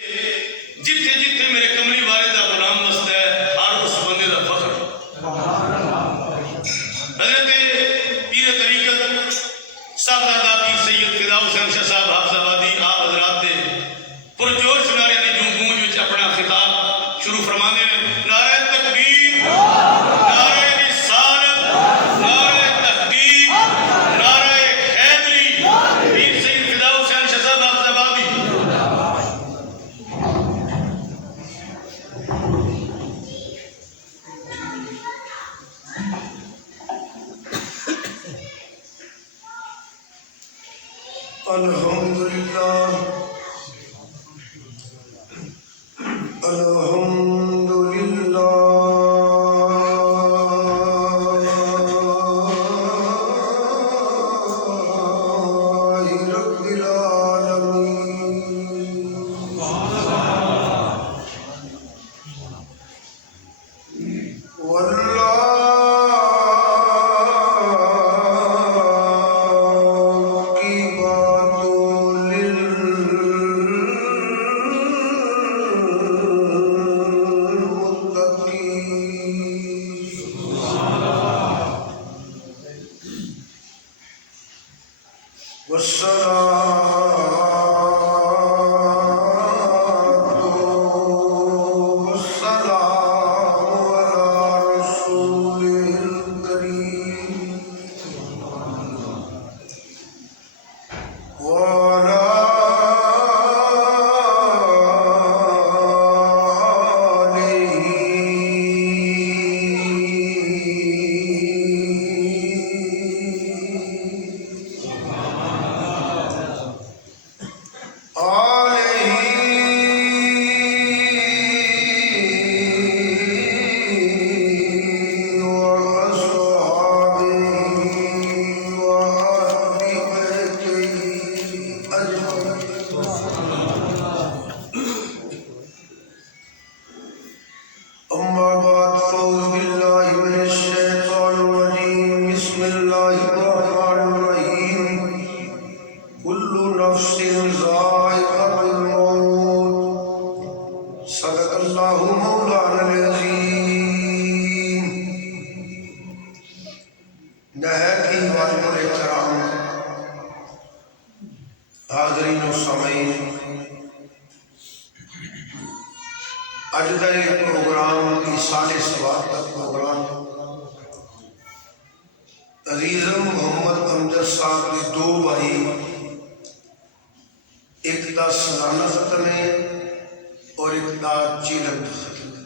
جتھے جتھے میرے کملی والے دا غلام وستا ہے ہر اس بندے دا فخر۔ حضرت پیر طریقت صاحبزادہ پیر سید فدا حسین شاہ صاحب حافظ آبادی آپ حضرات دے پرجوش نعرے دی گونج وچ اپنا خطاب شروع فرماندے نے۔ نعرہ تکبیر، نعرہ رسالت، نعرہ تحقیق، نعرہ حیدری، پیر سید فدا حسین شاہ صاحب حافظ آبادی۔ الحمدللہ الحمدللہ رب العالمین صدق اللہ مولانا العظیم۔ نہایت ہی واجب احترام حاضرین و سامعین، اج دا یہ پروگرام ایصال ثواب کا پروگرام عزیزم محمد امجد صاحب کے دو بھائی، ایک دا سالانہ ختم ہے اور ایک دا چیلم ختم ہے۔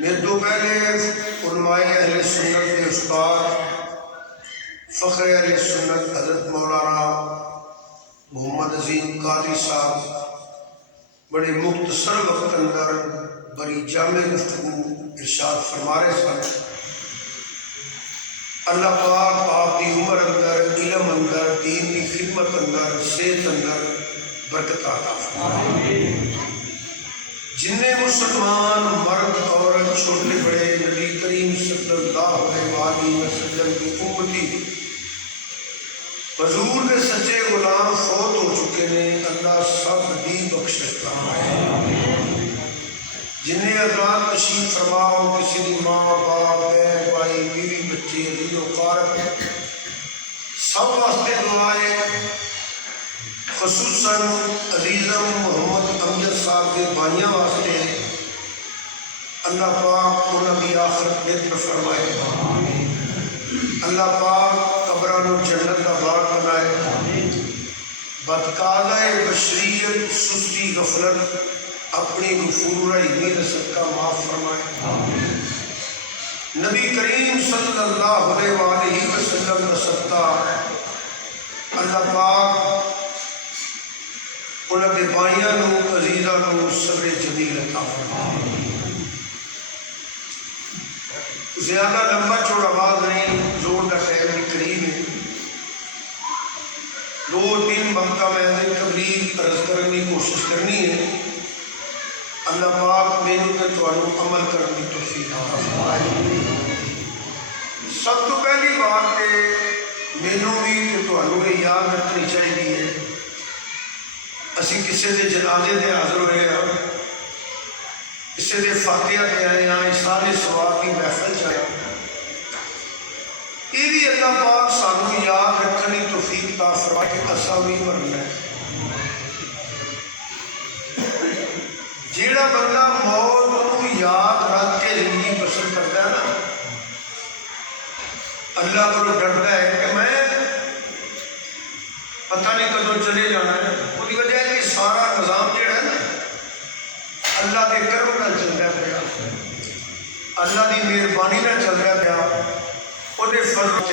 میرے تو پہلے علماء اہل سنت کے استاد فخر اہل سنت حضرت مولانا محمد عظیم قادری صاحب بڑے مختصر وقت اندر بڑی جامع گفتگو ارشاد فرما رہے سن۔ اللہ پاک آپ کی عمر اندر، علم اندر، دین کی خدمت اندر، صحت اندر برکت عطا فرمائے۔ جن مسلمان مرد عورت چھوٹے بڑے نبی کریم صلی اللہ علیہ وسلم کی امتی حضور کے سچے غلام فوت ہو چکے نے، اللہ سب دی بخشش فرمائے۔ جنہیں حضرات تشریف فرماؤ، کسی دی ماں باپ بہن بھائی بیوی بچے عزیز و اقارب سب واسطے دعائیں، خصوصاً عزیزم محمد امجد صاحب کے بھائیاں واسطے اللہ پاک انہاں دی آخرت بہتر فرمائے۔ اللہ پاک قبراں نوں جنت کا باغ بنائے۔ بدقاضۂ بشریت سستی غفلت اپنی غفور رحیمی کا صدقہ معاف فرمائے۔ نبی کریم صلی اللہ علیہ وآلہ وسلم کا صدقہ اللہ پاک انہاں دے بھائیاں نوں عزیزاں نوں صبر جمیل عطا فرمائے۔ زیادہ لمبا چوڑا آواز نہیں، زور کا ٹائم بھی قریب ہے۔ دو تین وقتہ میں تبلیغ عرض کرنے کی کوشش کرنی ہے۔ اللہ پاک میرے تے تانوں عمل کرنے کی توفیق عطا فرمائے۔ سب تو پہلی بات کہ مینوں بھی تے تانوں یہ یاد رکھنی چاہیے ਅਸੀਂ ਕਿਸੇ ਦੇ ਜਨਾਜ਼ੇ ਤੇ ਹਾਜ਼ਰ ਹੋਏ ਹਾਂ, ਕਿਸੇ ਦੇ ਫਾਤਿਹਾ ਤੇ ਆਏ ਹਾਂ, ਇਹ ਸਾਰੇ ਸਵਾਬ ਦੀ ਮਹਿਫਲ ਚ ਆਏ ਹਾਂ। ਇਹ ਵੀ ਅੱਲਾਹ ਪਾਕ ਸਾਨੂੰ ਯਾਦ ਰੱਖਣ ਦੀ ਤੌਫੀਕ ਤਾ ਫਰਮਾਏ ਕਿ ਅਸਾਂ ਵੀ ਮਰਨਾ ਹੈ। ਜਿਹੜਾ ਬੰਦਾ ਮੌਤ ਨੂੰ ਯਾਦ ਰੱਖ ਕੇ ਜ਼ਿੰਦਗੀ ਬਸਰ ਕਰਦਾ ਹੈ ਨਾ, ਅੱਲਾਹ ਕੋਲੋਂ ਡਰਦਾ ਹੈ ਕਿ ਮੈਂ ਪਤਾ ਨਹੀਂ ਕਦੋਂ ਚਲੇ ਜਾਣਾ ਹੈ। ਉਹਦੀ ਵਜ੍ਹਾ ਹੈ ਕਿ ਸਾਰਾ ਨਿਜ਼ਾਮ ਜਿਹੜਾ ਹੈ ਨਾ ਅੱਲਾਹ ਦੇ ਕਰਮ ਨਾਲ ਚੱਲਦਾ ਪਿਆ, ਅੱਲਾਹ ਦੀ ਮਿਹਰਬਾਨੀ ਨਾਲ ਚੱਲਦਾ ਪਿਆ। ਉਹਦੇ ਫਜ਼ਲ ਚ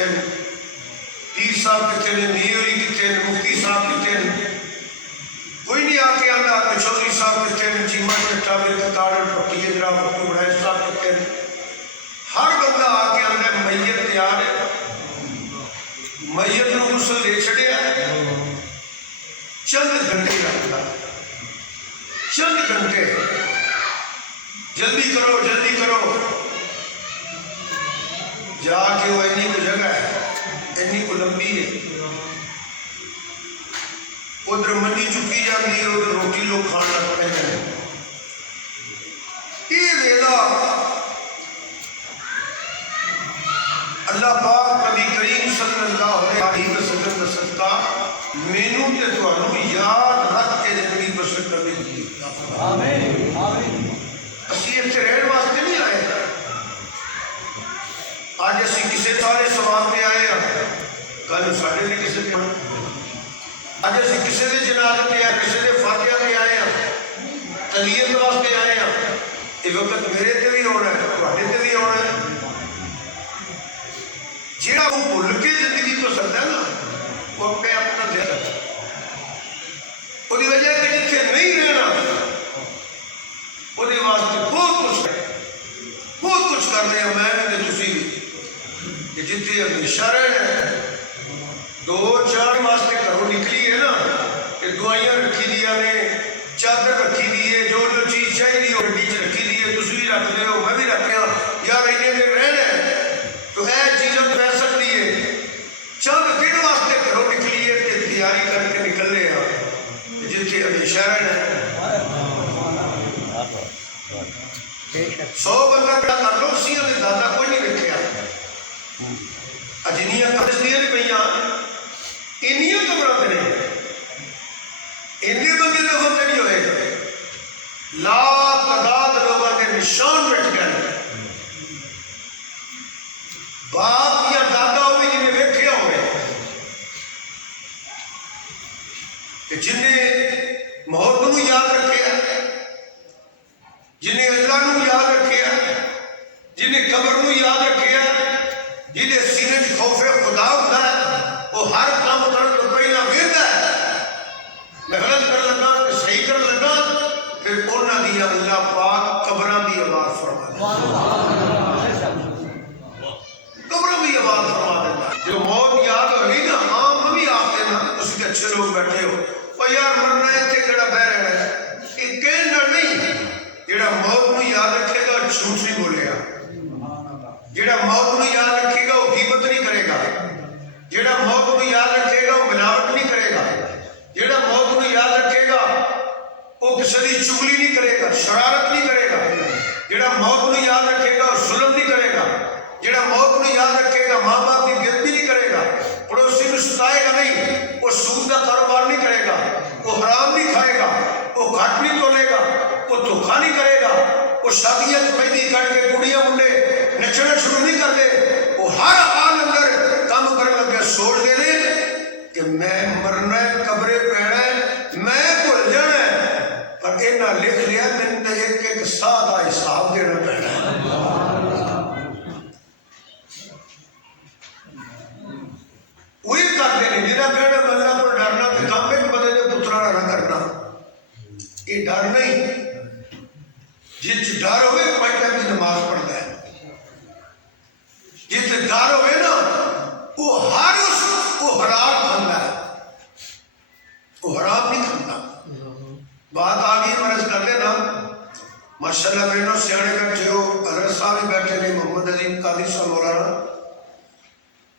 ਪੀਰ ਸਾਹਿਬ ਕਿੱਥੇ ਨੇ, ਮੀਰ ਹੋਰੀ ਕਿੱਥੇ ਨੇ, ਮੁਫਤੀ ਸਾਹਿਬ ਕਿੱਥੇ ਨੇ, کوئی نہیں آ کے آتا کہ چودھری صاحب کہتے ہیں چیما کٹا میرے کتاڑ پکی جرا پکی بڑھائے صاحب کہتے ہیں. ہر بندہ آ کے آتا ہے میت تیار ہے، میت نو غسل دے چھڑیا چند گھنٹے لگتا، چند گھنٹے، جلدی کرو جلدی کرو. جا کے وہ اینی کو جگہ ہے، اینی کو لمبی ہے، ادھر منی چکی جاتی ہے، ادھر روٹی لوگ کھان لگ پہ ہیں. یہ ویلا اللہ پاک نبی کریم صلی اللہ علیہ وسلم کا صدقہ مینو تے تانوں یاد رکھ کے زندگی بسر کرنے کی. آمین آمین. اسی اتنے رہن واسطے نہیں آئے، آج اسی کسی سارے سوال پہ آئے ہیں، کل ساڑھے نے کسی پہ آج اسی کسی دے جنازے پہ آئے، کسی دے فاتحہ پہ آئے ہیں، تلیت واسطے آئے ہیں. یہ وقت میرے تے بھی ہونا ہے، تواڈے تے بھی ہونا ہے. جہاں وہ بھول کے زندگی کو سکتا ہے نا، وہ اپنے اپنا دل رکھتا ہے. وہ وجہ ہے کہ جتنے نہیں رہنا وہ واسطے بہت کچھ کر رہے ہیں. میں تسی کہ جتنے ہمیشہ رہنا ہے، دو چار واسطے گھروں نکلی ہے نا، کہ دوائیاں رکھی دیا نے، چادر رکھی دی ہے، جو جو چیز چاہیے وہ گڈی چ رکھی دی ہے، تسی بھی رکھ رہے ہو، میں بھی رکھ رہا ہوں. یار اینے دن رہنا ہے تو اے چیزوں پہ سکتی ہے. چند دن واسطے گھروں نکلی ہے کہ تیاری کر کے نکل رہے ہیں جتنے ہمیشہ رہنا ہے. 100 بندہ کیا کر لو، سیاں دے دادا کوئی نہیں رکھیا. اجنیاں کدسیاں نہیں پہیاں، انیاں قبریں پہ نہیں، انے بندے تو ہوتے نہیں ہوئے گا. لا تعداد لوگوں کے نشان بیٹھ گئے. باپ یا دادا ہوئے جنہیں ویکھیا ہوئے کہ جنہیں موت نو یاد رکھیا، جنہیں اللہ نو یاد رکھیا، جنہیں قبر نو یاد رکھیا، جنہیں سینے خوف خدا ہوتا ہے، وہ ہر کام کرنے تو پہلا ویردا ہے. میں غلط کر لگا کہ صحیح کر لگا، پھر انہاں دی اللہ پاک قبراں دی آواز فرما دیتا، قبراں دی آواز فرما دیتا. جو موت یاد ہو رہی نا، عام بھی آتے نا، اس کے اچھے لوگ بیٹھے ہو، اور یار مرنا ہے تے کیڑا بہ رہنا ہے، یہ کہنا نہیں. جیڑا موت نو یاد رکھے گا جھوٹ نہیں بولے گا، جیڑا موت نو یاد رکھے گا وہ غیبت نہیں کرے گا، جیڑا موت نو یاد رکھے گا وہ ملاوٹ نہیں کرے گا، جیڑا موت نو یاد رکھے گا وہ کسی کی چگلی نہیں کرے گا، شرارت نہیں کرے گا، جیڑا موت نو یاد رکھے گا وہ ظلم نہیں کرے گا، جیڑا موت نو یاد رکھے گا ماں باپ کی بےعزتی نہیں کرے گا، پڑوسی کو ستائے گا نہیں، وہ سود کا کاروبار نہیں کرے گا، وہ حرام نہیں کھائے گا، وہ گھٹ نہیں تولے گا، وہ دھوکھا نہیں کرے گا، وہ شادیاں پہلی کر کے کڑیاں منڈے نچنا شروع نہیں کر دے. وہ ہر حال اندر کام کرنے لگے سوچ دے دے کہ میں مرنا ہے، قبرے پینا ہے، میں بھول جانا ہے، پر اینا لکھ لیا میں نے ایک ایک ساہ کا حساب دینا پینا ہے. وہی کرتے ہیں جنہاں کہنا اللہ پر ڈرنا کہ کام ایک بندے نے پترا نہ کرنا. یہ ڈر نہیں، جس ڈر ہوئے پانچ ٹائم کی نماز پڑھتا ہے. جس ڈر ہوئے نا وہ ہر اس کو حرام کھانا ہے، وہ حرام نہیں کھانا. بات آگئی مرض کر لینا. ماشاءاللہ بہنوں سیانے بیٹھے ہو، حضرت صاحب بیٹھے نے، محمد عظیم قادری صاحب مولانا.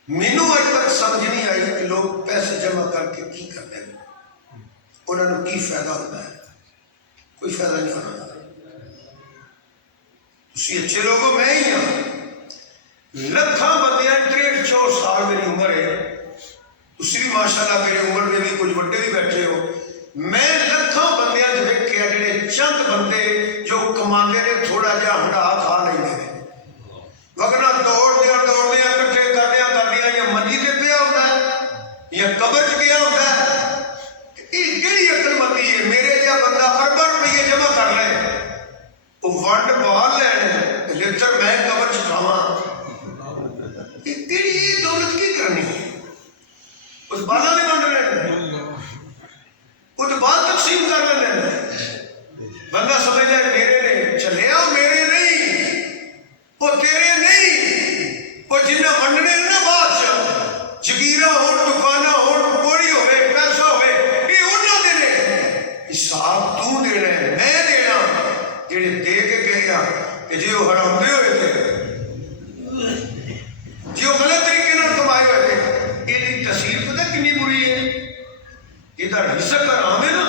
مینوں اج تک سمجھ نہیں آئی کہ لوگ پیسے جمع کر کے کی کرتے ہیں. انہوں نے کی فائدہ ہوتا ہے؟ کوئی فائدہ نہیں ہونا. تسی اچھے لوگوں میں ہی ہاں. لکھاں بندیاں 63 سال میری عمر ہے. تسی بھی ماشاءاللہ میرے عمر میں بھی کچھ بڑے بھی بیٹھے ہو. میں لکھاں بندیاں جو ویکھے جڑے چند بندے جو کماندے نے تھوڑا جہا ہنڈا کھا لیندے نے. وگنا دوڑدیا کٹھے کردیا یا منجی تے پیا ہوتا ہے یا قبر چ گیا ہوتا ہے. یہ کہڑی عقل مندی ہے؟ میرے جہاں بندہ ارباں روپیے جمع کر لے وہ ونڈ بال لین لچر میں قبر چ کھاواں. یہ کہڑی دولت کی کرنی ہے؟ اس بالا نہیں بن رہے کچھ بال تقسیم کر لینے. بندہ سمجھ جائے میرے نے چلے آؤ میرے نہیں وہ تیرے نہیں. وہ جنہیں ونڈنے نا بادشاہ جگیرہ ہو دکانہ ہو کوڑی ہوئے پیسہ ہوئے یہ انہوں دے نے. حساب تو دینا ہے میں دینا. جڑے دے کے گئے کہ جی وہ حرام دے ہوئے تھے جی وہ غلط طریقے نال کمائے ہوئے تھے. یہ تصویر پتہ کنی بری ہے. یہ رزق حرام ہے نا.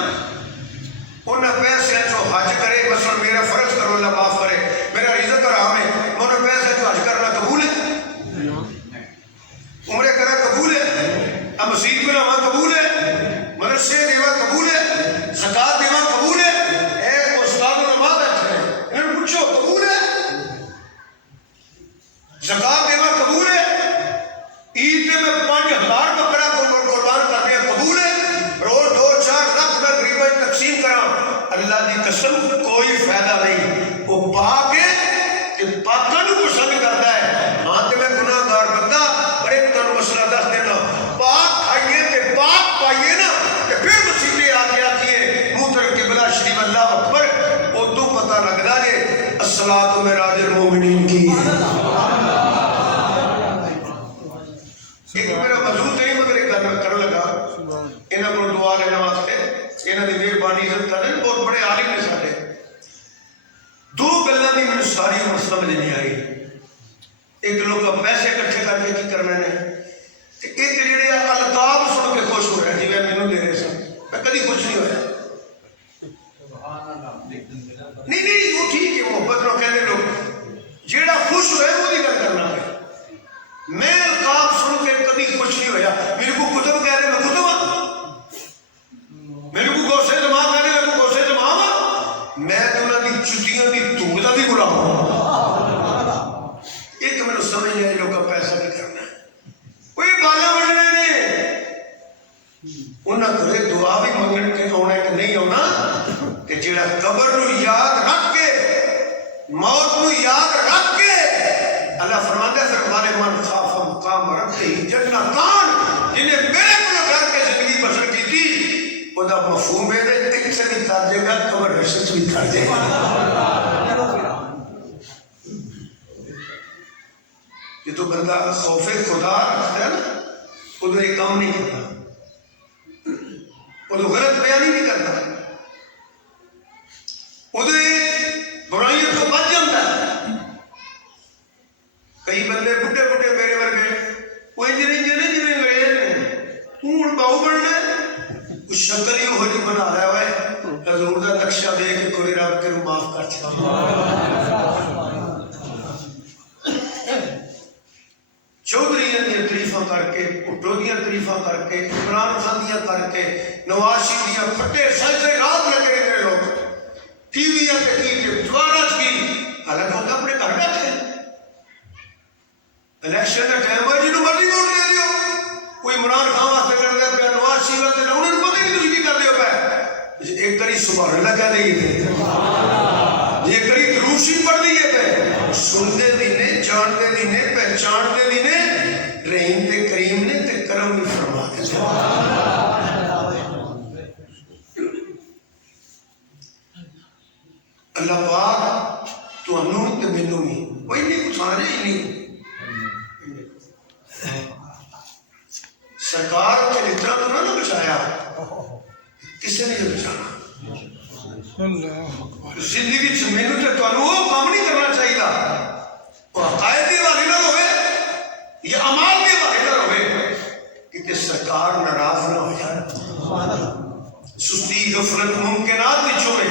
انہیں پیسے جو حج کرے مثلا میرا فرض کرو اللہ معاف کرے میرا رزق حرام ہے انہیں پیسے جو حج کرنا قبول ہے عمرے کرنا قبول ہے اب مسجد بنانا قبول ہے مدرسے دیوا قبول ہے زکات دیوا قبول ہے. اے استاد علماء بیٹھے ہیں انہیں پوچھو قبول ہے؟ زکات دیوا قبول ہے؟ عید پہ میں 5000 بکرا قربان کر دیا قبول ہے؟ روز 2-4 لاکھ میں غریباں تقسیم کرا. اللہ دی قسم کوئی فائدہ نہیں. وہ پاک ہے کہ پاکاں نو پسند کرتا ہے. ہاں تے میں گناہ گار بندہ پر ایک تن مسئلہ دس دینا پاک کھائیے تے پاک پائیے نا تے پھر مسیحے آ کے آکیے منہ تر قبلہ شریف اللہ اکبر. ادو پتہ لگدا جے الصلاۃ معراج المومنین کی. ایک میرا موضوع نہیں مگر ایک گل میں کرن لگا انہاں کو دعا لینا واسطے انہاں دی مہربانی عزت کریں. بہت بڑے عالم نے سارے. دو گلاں دی مینوں ساری عمر سمجھ نہیں آئی. ایک لوگ پیسے اکٹھے کر کے کی کرنا نے ایک جڑے القاب سن کے خوش ہو رہے جی مینوں دے رہے سن. میں کدی خوش نہیں ہویا. نہیں وہ ٹھیک ہے محبت نو کہنے لوگ جیڑا خوش ہوئے وہ نہیں کرنا پہ. میں القاب سن کے کبھی خوش نہیں ہویا. میرے کو کتب کہہ رہے میں کتب ہاں. میرے کو گوسے زمان کہہ رہے میں کو گوسے زمان ہاں. میں تو انہوں نے چٹیاں دی دھوم دا بھی غلام ہوں. ایک میں نے سمجھ نہیں آئی لوگ کا پیسہ بھی کرنا ہے. کوئی بالا بڑھنے نے انہاں گھرے دعا بھی منگن کے آنا کہ نہیں آنا کہ جڑا قبر نو یاد رکھ کے موت نو یاد رکھ کے اللہ فرماتا ہے پھر والے من خاف مقام ربہ جنتان جنہیں میرے کو گھر کے زندگی بسر کی تھی وہ دا مفہوم ہے ایک سے بھی کر دے گا قبر حشر سے بھی کر دے گا. یہ تو بندہ خوف خدا رکھتا ہے نا وہ تو ایک کام نہیں کرتا وہ تو غلط بیانی نہیں کرتا وہ تو برائیوں کو بچ جاتا ہے. کئی بندے بڑھے بڑھے میرے ورگے وہ انجینئر جی انگریز نے باؤ بننا کچھ شکل ہی ہو نہیں بنا رہا ہے حضور کا نقشہ دے کے کوئی رب کے معاف کر چکا. چودھریاں دیا تریفاں کر کے بھٹو دیا تریفاں کر کے عمران خان دیا کر کے نواز شریف دیا پھٹے سجدے رات لگے رہے لوگ ٹی وی کے کی دوارا کی حالانکہ وہ اپنے گھر بیٹھے الیکشن کا ٹائم ہے جنہوں مرضی ووٹ دے دیو. کوئی عمران خان واسطے کر دیا پہ نواز شریف واسطے انہوں نے پتہ نہیں تھی کر دیو پہ ایک کری سبحان اللہ کہہ دئیے تھے یہ کری دروشی پڑھ دیئے پہ سنتے بھی نے جانتے بھی نے پہچانتے بھی نے رحیم تے کریم نے تے کرم بھی فرما کے اللہ پاک تو انہوں تے مینوں بھی وہی نہیں کچھ آنے ہی نہیں. سرکار کے اتنا تو نہ بچایا کسی نے بچانا. زندگی سے مینوں تے تو وہ کام نہیں کرنا چاہیے وہ عقائد کے حوالے نہ ہوئے یا عمال کے حوالے نہ ہوئے کہ سرکار ناراض نہ ہو جائے. سستی غفلت ممکنات وچوں ہے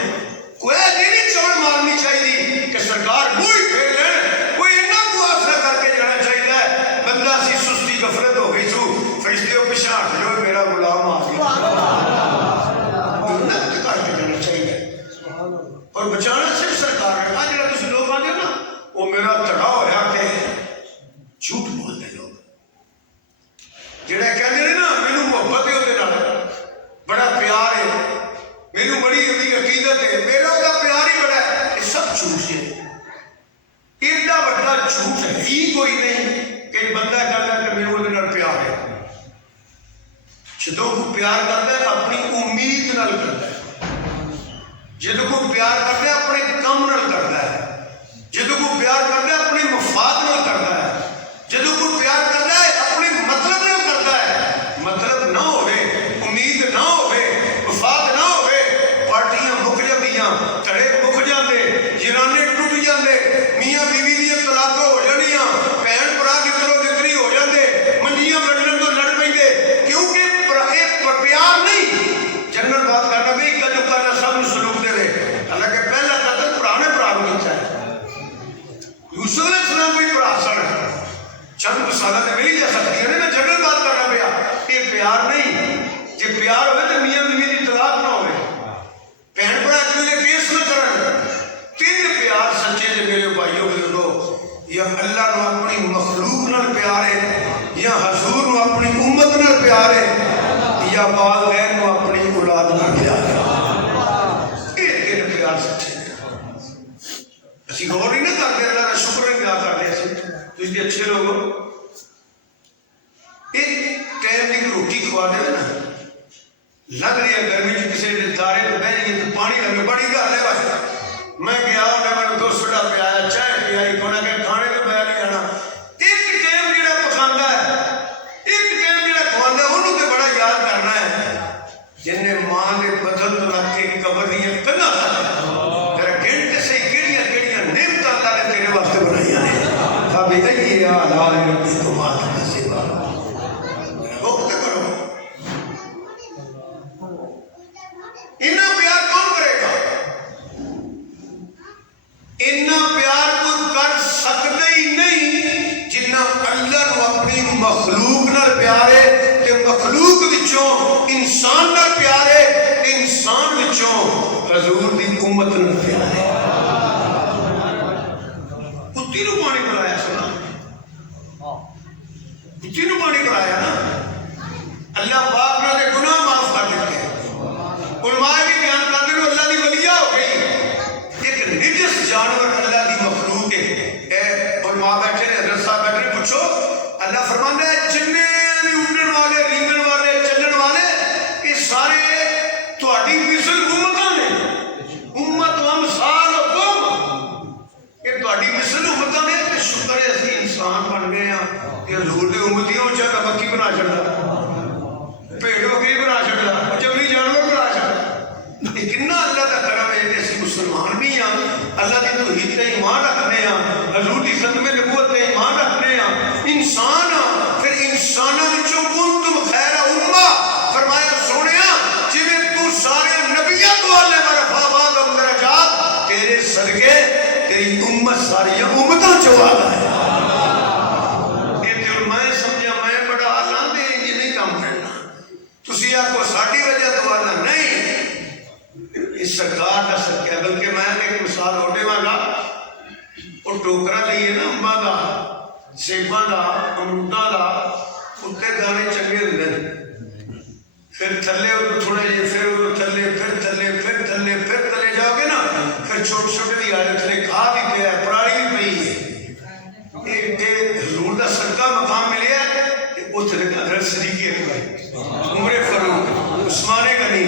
کوئی نہیں چوڑ مارنی چاہیے کہ سرکار بوئی پھیر لین کوئی اتنا کو آسرا کر کے جانا چاہیے بندہ سی سستی غفلت ہو گئی سو فرشتے ہو پیچھے ہٹ جو میرا غلام آ گیا کر کے جانا چاہیے اور بچانا صرف سرکار ہے آج جڑا تسی لوگ آتے نا وہ میرا تڑا ہویا کہ جھوٹ بول دے لوگ جڑا کہتے ہیں نا مینوں محبت ہے وہ بڑا پیار ہے میرے بڑی ابھی عقیدت ہے میرا وہ پیار ہی بڑا ہے یہ سب جھوٹ ہے ایڈا بڑا جھوٹ ہے ہی کوئی نہیں کہ بندہ کہتا ہے کہ میرے وہ پیار ہے جدوں کو پیار کرتا ہے اپنی امید نال کرتا ہے جدوں کو پیار کرتا ہے اپنے کم نال کرتا ہے جدوں کو پیار کرتا ہے اپنے مفاد نال کرتا ہے جدوں کو پیار کرتا ہے اپنے مطلب نال کرتا ہے مطلب نہ ہوئے امید نہ ہوئے مفاد نہ ہوئے پارٹیاں مک جاندیاں تڑے مک جاندے جرانے ٹوٹ جاندے میاں بیوی دی طلاق ہو جانیاں بہن بھرا کترو کتری ہو جاندے منڈیاں بڑھن تو لڑ پیندے کیونکہ پیار نہیں جنرل بات کرنا بھی کجو کرنا سب سلوک دے رہے حالانکہ پہلا قتل پرانے پرا کو کیتا ہے یوسف علیہ السلام بھی پرا سن چند مثالہ تے ملی جا سکتی ہے نا جنرل بات کرنا پیا یہ پیار نہیں جے پیار ہوئے تو میاں بیوی دی طلاق نہ ہوئے بہن بھرا ایک دوسرے کیس نہ کرن تین پیار سچے جے میرے بھائیوں بزرگوں یا اللہ نو اپنی مخلوق نال پیار ہے یا حضور نو اپنی امت نال پیار ہے یا والدین کو اپنی اولاد کا پیار ہے یہ تین پیار سچے اسی غور ہی نہ کرتے اللہ کا شکر نہیں ادا کرتے اسی تو اس لیے اچھے لوگوں ایک ٹائم کی روٹی کھوا دے نا لگ رہی ہے گرمی جو کسی نے دارے تو بہ جائیے تو پانی ہمیں بڑی گل ہے بس میں گیا انہیں میں نے 200 ڈا پیا چائے پیائی کونا کہ کھانے کے بیا نہیں جانا ایک ٹائم جڑا پکھاندا ہے ایک ٹائم جڑا کھواندا ہے انہوں تے بڑا یاد کرنا ہے جن نے ماں نے بدن تو رکھ کے قبر دیا کنا میرا گھنٹے سے کیڑیاں کیڑیاں نعمت اللہ نے تیرے واسطے بنائی ہیں ابھی ای اعلی ربی کو مات نصیبہ وقت کرو اتنا پیار کون کرے گا اتنا پیار کوئی کر سکتے ہی نہیں جنہ اللہ کو اپنی مخلوق نال پیار ہے کہ مخلوق وچوں انسان نال پیار ہے کہ انسان وچوں حضور دی امت نال پیار ہے کتی نو پانی پلایا سنا کتی نو پانی پلایا نا اللہ پاک نے گناہ معاف کر دیتے علماء بھی بیان کرتے ہیں اللہ دی ولیہ ہو گئی ایک نجس جانور اللہ دی مخلوق ہے علماء بیٹھے نے حضرت صاحب بیٹھے نے پوچھو اللہ فرماتا ہے جننے بھی اٹھن والے رینگن والے چلن والے یہ سارے تہاڈی مثل امتاں نے امت و امثال یہ تہاڈی مثل امتاں نے تے شکر ہے اسی انسان بن گئے ہاں کہ حضور دے امتیوں چاہے مکھی بنا چھڑدا بھیڑ بکری بنا چھڑدا جنگلی جانور بنا چھڑدا یہ کتنا اللہ کا کرم ہے کہ اسی مسلمان بھی ہاں اللہ کی توحید تے ایمان رکھنے ہاں حضور کی ختم نبوت تے ایمان رکھنے ہاں انسان ہاں پھر انساناں وچوں کنتم خیر امہ فرمایا سونیا جویں تو سارے نبیاں تو اللہ مرفع بعض درجات تیرے صدقے تیری امت ساری امتاں چوا ہے یہ علماء سمجھا میں بڑا اعلیٰ دے یہ نہیں کام کرنا تسی آکو ساڈی وجہ تو اللہ نہیں اس سرکار کا صدقہ بلکہ میں ایک مثال ہوٹے والا وہ ٹوکرا لئیے نا امبا دا سیباں دا امروداں دا اتنے دانے چنگے ہوندے پھر تھلے تھوڑے جے پھر تھلے پھر تھلے پھر تھلے پھر تھلے جاؤ گے نا پھر چھوٹے چھوٹے بھی آ تھلے کھا بھی پیا ہے پرانی بھی پئی ہے ایک حضور دا صدقہ مقام ملیا ہے اس نے حضرت صدیق اکبر عمر فاروق عثمان غنی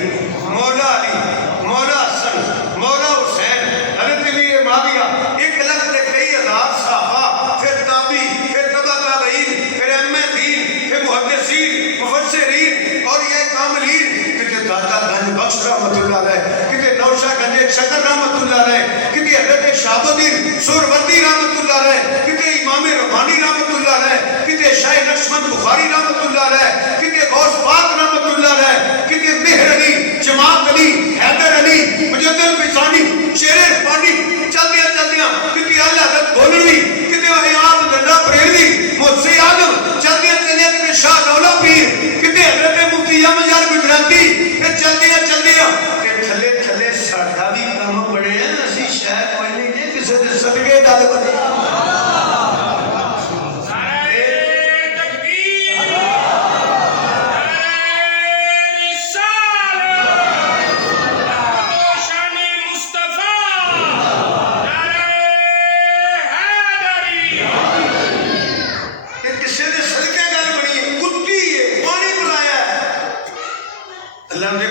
مولا علی مولا حسن مولا حسین حضرت امیر معاویہ 1 لاکھ سے کئی ہزار صحابہ پھر تابعی پھر تبع تابعین پھر ائمہ دین پھر محدثین مفسرین اور یہ کاملین کتے داتا گنج بخش رحمۃ اللہ علیہ کتے نوشہ گنج شکر رحمۃ اللہ علیہ کتے حضرت شہاب الدین سہروردی رحمۃ اللہ علیہ کتے امام ربانی رحمۃ اللہ علیہ کتے شاہ نقشبند بخاری رحمۃ اللہ علیہ کتے غوث پاک رحمۃ اللہ علیہ کتے مہر علی جماعت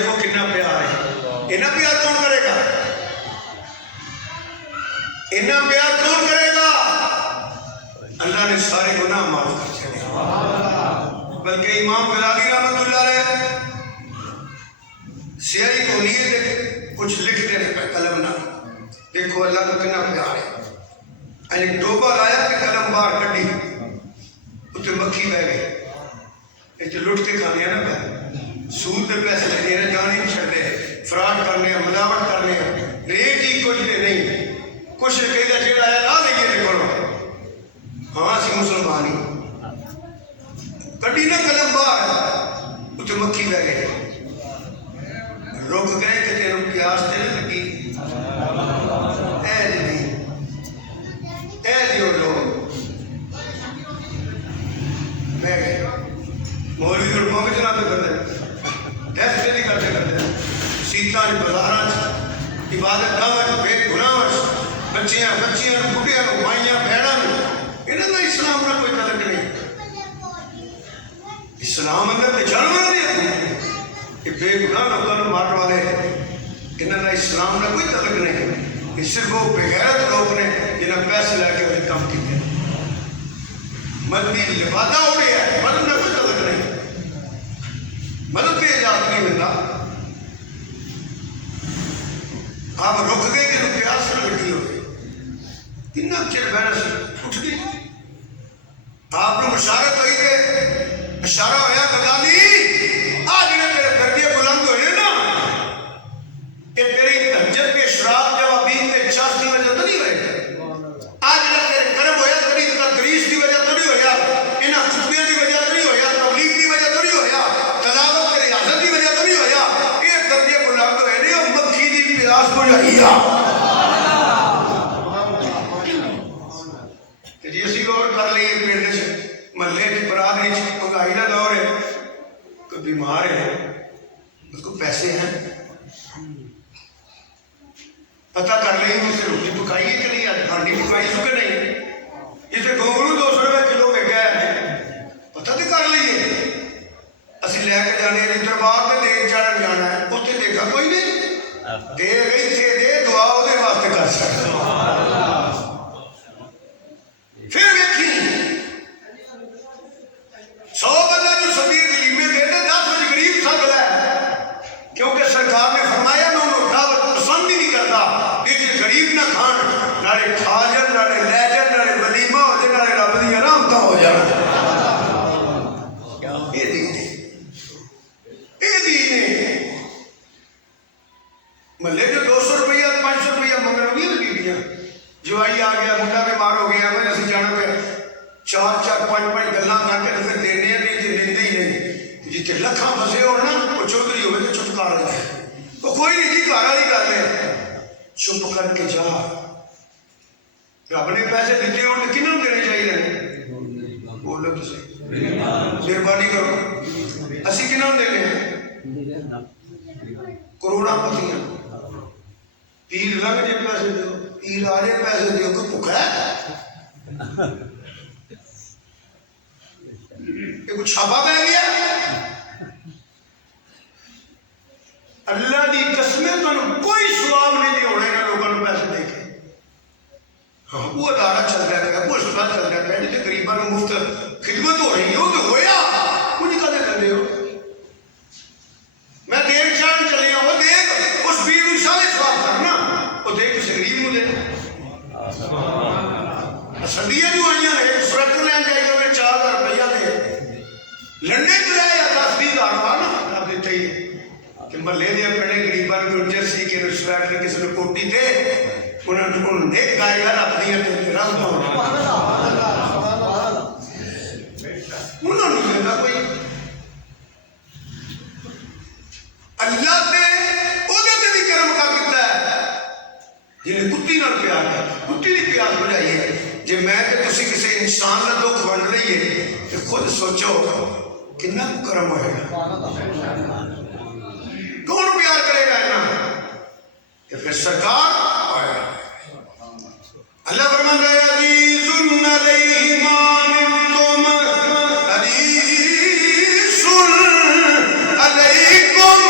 دیکھو کتنا پیار ہے. اتنا پیار کون کرے گا؟ اتنا پیار کون کرے گا؟ اللہ نے سارے گناہ معاف کر چھڑے. بلکہ امام غزالی رحمۃ اللہ علیہ سیاہی کو لیے تھے کچھ لکھتے رہے قلم نہ. دیکھو اللہ کا کتنا پیار ہے. ایک ڈوبا لایا کہ قلم باہر کٹی اتنے مکھی بہ گئی. یہ لٹ کے کھانے نا پہ سود کے پیسے لگے نا جانے نہیں چھڑے فراڈ کرنے ملاوٹ کرنے ریٹ ہی کچھ نہیں کچھ کہہ دے جیڑا ہے لا لئیے دیکھو ہاں سی مسلمان ہی کٹی نہ قلم باہر اتنے مکھی بہ گئے. رک گئے کہ تیروں پیاس تے لگی اے دی اے دیو لوگ میں گئے مولوی اور موقع جناب پہ کرتے ٹیسٹ نہیں کرتے سیتا نے بازاراں عبادت دعوت بے گناہ بچیاں بڑھیاں مائیاں بھیڑاں انہاں دا اسلام نہ کوئی تعلق نہیں. اسلام اندر تے جانور نہیں کہ بے گناہ لوگوں کو مارنے والے انہاں دا اسلام نہ کوئی تعلق نہیں. یہ صرف وہ بغیرت لوگ نے جنہاں پیسے لے کے وہ کام کیتے مدنی لبادہ اڑے ہے مدد نہ کوئی تعلق نہیں. مدد پہ اجازت نہیں ملتا. آپ رک گئے کہ پیاس سے لگی ہو گئی کتنا چر بہنا سے اٹھ گئی. آپ نے مشارت ہوئی کہ اشارہ ہویا غزالی آج نے تیرے درجے بلند ہوئے نا کہ تیری تہجد کے شراب جوابین کے چاس کی وجہ تو نہیں ہوئے. آج نے تیرے کرم ہویا تیری تدریس کی وجہ تو نہیں ہویا انہاں خطبیاں کی وجہ تو نہیں ہویا تبلیغ کی وجہ تو نہیں ہویا تلاوت تیری عادت کی وجہ تو نہیں ہویا. یہ درجے بلند ہوئے نہیں اور مکھی دی پیاس بجھائیا کہ جی اسی غور کر لئیے پیڑنے سے محلے کی برادری مہنگائی کا دور ہے کوئی بیمار ہے اس کو پیسے ہیں پتہ کر لیں اس سے روٹی پکائیے کہ نہیں ہانڈی پکائی سو کہ نہیں. اسے گھونگڑو 200 روپے کلو میں گیا ہے پتہ تو کر لیے. اسی لے کے جانے دربار میں دیکھ چڑھن جانا ہے اتنے دیکھا کوئی نہیں دے گئی تھے دے دعا وہ واسطے کر سکتا. پھر دیکھی 100 بندہ جو سبھی غریبیں دیتے 10 بج غریب سب ہے کیونکہ سرکار نے فرمایا میں انہوں دعوت پسند ہی نہیں کرتا کہ غریب نہ کھان نالے کھاجن نالے لیجن نالے ولیمہ ہو جائے نالے رب دی آرامتا ہو جانا. یہ دین ہے یہ دین ہے. محلے جو 200 روپیہ 500 روپیہ منگن ہوگی تو بیبیاں جوائی آ گیا منڈا بیمار ہو گیا میں اسی جانا پہ 4-5 گلاں کر کے پھر دینے ہیں نہیں جی لیندے ہی نہیں جتنے لکھاں پھسے ہو نا وہ چودھری ہوئے تو چپ کر رہے ہیں وہ کوئی نہیں جی گھر والی گل ہے چپ کر کے جا. رب نے پیسے دیتے ہوں تو کنہوں دینے چاہیے بولو تو صحیح مہربانی کرو اسی کنہوں دینے ہیں کروڑا پتیاں پیر لگ جائے پیسے دیو پیر آ جائے پیسے دیو کوئی بھوکا ہے یہ کچھ چھاپا پہ گیا. اللہ دی قسمیں تو کوئی سواب نہیں دی ہونے کا لوگوں نے پیسے دے کے ہاں وہ ادارہ چل رہا ہے وہ اسپتال چل رہا ہے جیسے غریباں کو مفت خدمت ہو رہی ہے وہ تو ہویا کچھ کدے کرتے ہو. میں دیکھ چاہنے چلے ہوں وہ دیکھ اس بیر میں سارے سواب کرنا وہ دیکھ اس غریب میں دے سڈیاں جو آئیاں نے سرک لین جائے گا 4000 روپیہ دے لڑنے چلے یا 10-20 ہزار نا آپ دیتے ہی کہ محلے دے پڑے غریباں کو جرسی کے سویٹر کے کسی نے کوٹی دے انہوں نے نیک گائے گا رب دیا تے رب تو انہوں نے دیتا کوئی اللہ تے اوہدے تے بھی کرم کر دیتا ہے جنہیں کتی نال پیار ہے کتی دی پیاس بجائی ہے. جے میں تے تسی کسی انسان کا دکھ ونڈ لئیے تو خود سوچو کتنا کرم ہوئے گا کون پیار کرے گا اتنا کہ پھر سرکار آئے گا. اللہ فرماتا ہے عزیز علیہ ما عنتم حریص علیکم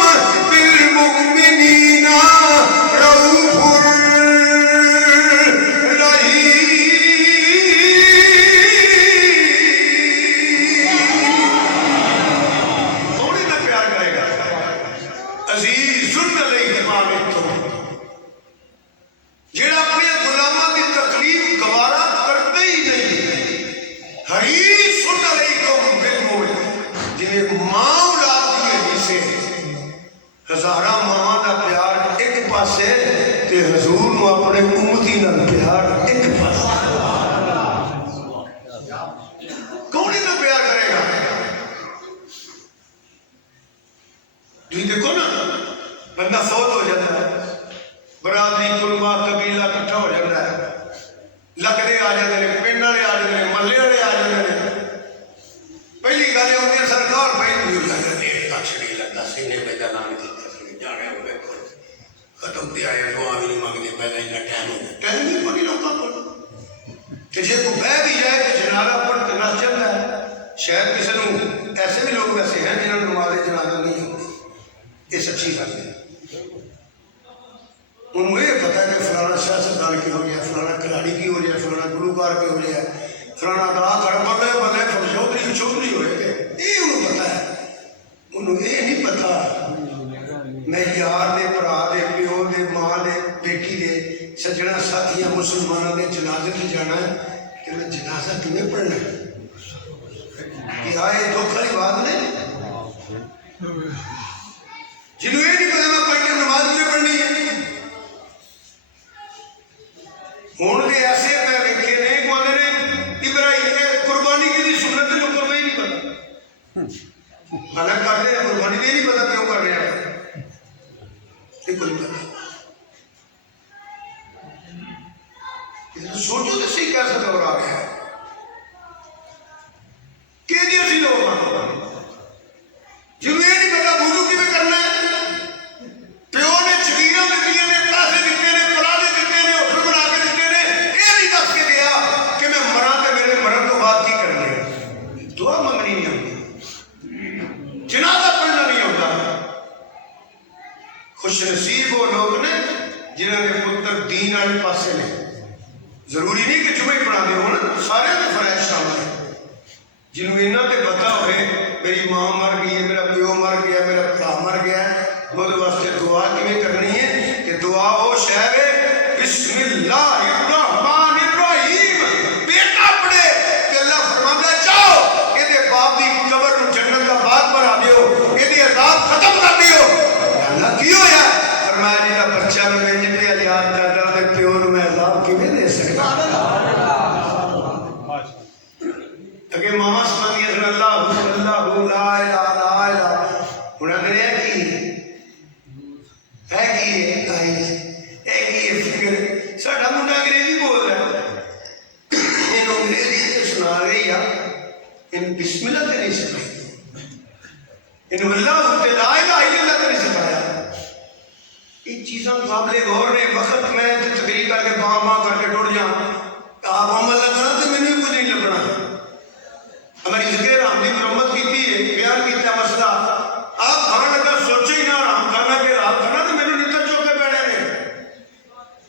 عزیزن علیہ ما عنتم، جڑا اپنے غلاماں کی تکلیف گوارا کرتے ہی نہیں، حریص علیکم بالمؤمنین، جنہیں ماں اولاد کے حصے ہزاراں ماں دا پیار ایک پاسے تے حضور نو اپنے امتی نال پیار ایک پاسے، کون اتنا پیار کرے گا؟ تھی دیکھو نا، بندہ فوت ہو جاتا ہے، برادری قربا قبیلہ کٹھا ہو جاتا ہے، لگڑے آ جاتے ہیں، پنڈ والے آ جاتے ہیں، محلے والے آ جاتے ہیں، پہلی گل ہوتی ہے سرکار پہلی ہو جاتا ہے، کچھ نہیں لگتا، سینے پہ جانا نہیں دیتا، جانے ہوئے ختم تے آئے دعا بھی نہیں مانگتے، پہلے اتنا ٹائم ہو گیا، ٹائم نہیں پڑی لوگوں کو کہ جے کو بہ بھی جائے کہ جنازہ پڑھ کے نس جاتا ہے، شاید کسی نے ایسے بھی لوگ ایسے ہیں جنہوں نے نماز جنازہ نہیں ہوتی، یہ سچی گل ہے، انہوں یہ پتا ہے کہ فلانا سیاستدان کی ہو رہا ہے، فلانا کھلاڑی کی ہو رہا ہے، فلانا گلوکار کی ہو رہا ہے، فلانا اداکار بلے بلے چودھری ہوئے کہ یہ انہوں پتا ہے، انہوں یہ نہیں پتا میں یار دے برا دے پیو دے ماں دے بیٹی دے سجنا ساتھیاں مسلمانوں دے جنازے تے جانا ہے کہ میں جنازہ تمہیں پڑھنا ہے، کیا یہ دکھ والی بات نہیں؟ جنہوں یہ نہیں پتا میں پڑھ کے نماز میں پڑھنی ہے، ہوں کے ایسے میں ویکھے نے کہتے نے ابراہیم قربانی کی سنت لوگوں کو نہیں پتا، حالانکہ کرتے ہیں قربانی نہیں پتا کیوں کر رہے ہیں، یہ کوئی پتا سوچو تو صحیح کیسا دور آ گیا ہے کہ اسی لوگ جنہوں یہ نہیں پتا وضو کیویں کرنا ہے، پیو نے جگیراں دیتی نے، پیسے دیتے نے، پرانے دیتے نے، ہوٹل بنا کے دیتے نے، یہ نہیں دس کے دیا کہ میں مرا تو میرے مرن تو بعد کی کرنا ہے، دعا منگنی نہیں آتی، جنازہ پڑھنا نہیں ہوتا۔ خوش نصیب وہ لوگ نے جنہوں نے پتر دین والے پاسے نے، ضروری نہیں کہ جمعے پڑھا دے ہوں، سارے کے فرائض شامل ہیں، جنہوں انہوں نے پتا ہوئے میری ماں مر گئی ہے، میرا پیو مر گیا، میرا بھرا مر گیا ہے، وہ واسطے دعا کیویں کرنی ہے کہ دعا وہ شہر ہے بسم اللہ الرحمن الرحیم، بیٹا پڑھے کہ اللہ فرماتا ہے جاؤ یہ باپ کی قبر کو جنت کا باغ بنا دیو، یہ عذاب ختم کر دیو، اللہ کی ہویا فرمایا جی کا بچہ میں انج پہ یاد کردا تے پیو نوں میں عذاب کیویں دے سکدا؟ اگے ماما سمجھیے سن اللہ اللہ لا الہ لا الہ، انہاں نے ہے کی فکر ساڈا منڈا انگریزی بول رہا ہے، یہ انگریزی سنا رہی ہے، ان بسم اللہ تے نہیں سکھائی، ان اللہ لا الہ الا اللہ تے نہیں سکھایا، یہ چیزاں قابل غور نے، وقت میں تقریر کر کے باں کر کے ٹوٹ جاؤں آپ عمل لگنا تو مینوں کچھ نہیں لگنا، ہماری ذکر ہم نے مرمت کی ہے، بیان کیا مسئلہ آپ کھانا لگا سوچے ہی نہ آرام کرنا کہ رات کرنا تو میرے نیتا چوکے بیٹھے نے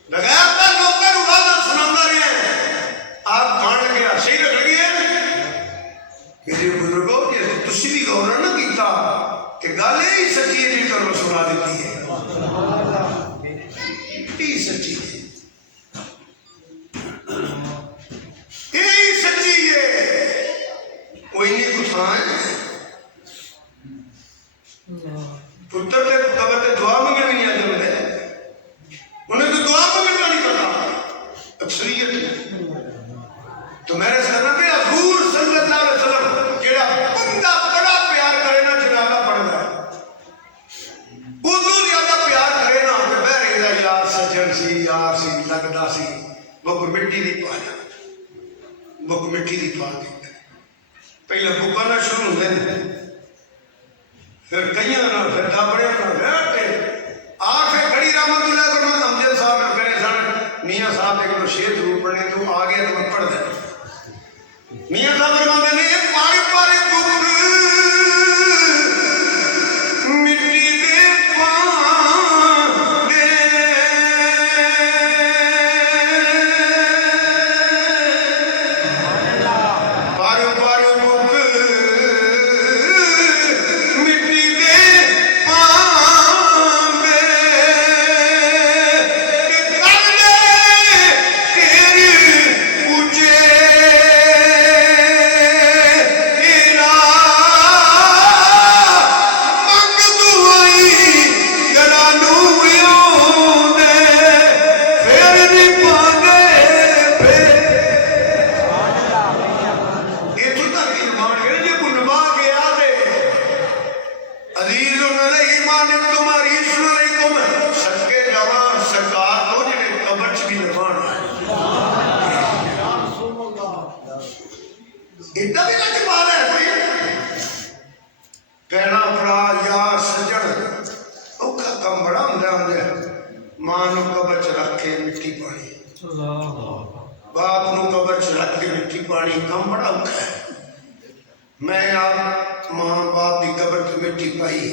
لگایا تھا لوگوں کو بات سناتا رہے ہیں، آپ کھانا لگے صحیح رکھ لگی ہے میرے بزرگوں کہ تسی بھی غور نہ کیتا کہ گل ہی سچی ہے جی کرو سنا دیتی ہے، یہی سچی ہے، یہی سچی ہے، کوئی نہیں کچھ ہے پتر تے قبر تے دعا منگنے بھی نہیں آتے ہوتے، انہیں تو دعا منگنے کا نہیں پتا اکثریت، تو میرے سنبے حضور صلی اللہ علیہ وسلم جیڑا بندہ بڑا پیار کرے نا جنازہ پڑھتا ہے، اردو زیادہ پیار کرے نا کہ بہرے دا یار سجن سی یار سی لگدا سی بک مٹی دی پا جا، بک مٹی دی پا دی، پہلے بکا نہ شروع ہوتے ہیں، پھر کئیاں نہ پھر دابڑے نہ بیٹھے آخر کھڑی رحمت اللہ فرماتا امجد صاحب کرے سن میاں صاحب ایک تو شیر ضرور پڑھنے تو آگے تو میں پڑھ دیں، میاں صاحب فرماتے ہیں پارے پارے دکھ مٹی دے پاں دے، پارے پارے دکھ مٹی دے پاں بڑا ہوں ماں نو قبر چ رکھ کے مٹی پانی باپ نو قبر چ رکھ کے مٹی پانی کم بڑا اوکھا ہے میں آپ ماں باپ کی قبر چ مٹی پائی ہے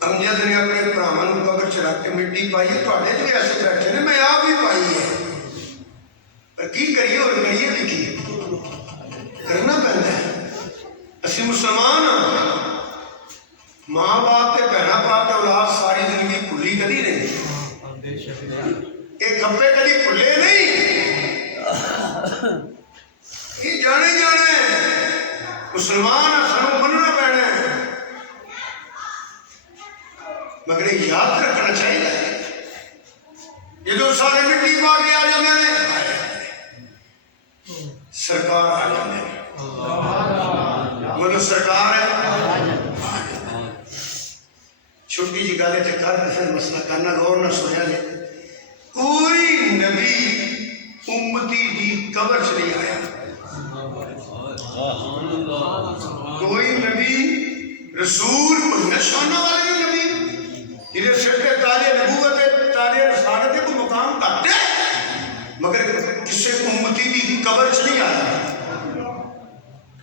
امجد نے اپنے بھراواں نو قبر چ رکھ کے مٹی پائی ہے تواڈے جو ایسے بیٹھے نے میں آپ بھی پائی ہے پر کی کریے اور کریے بھی کی کرنا پہنتا ہے اسی مسلمان ہاں ماں باپ کے بہنا باپ کے اولاد ساری زندگی بھلی کدی نہیں یہ کپے کدی بھلے نہیں یہ جانے جانے مسلمان سانو مننا پینا ہے مگر یہ یاد رکھنا چاہیے جدو سارے مٹی پا کے آ جاتے ہیں سرکار آ جاتے ہیں بولو سرکار ہے چھوٹی جی گل ہے کر پھر مسئلہ کرنا غور نہ سنیا جائے کوئی نبی امتی دی قبر سے نہیں آیا کوئی نبی رسول نشانہ والے نبی جنہیں سر پہ تاج نبوت تاج رسالت کو مقام کرتے مگر کسی امتی دی قبر سے نہیں آیا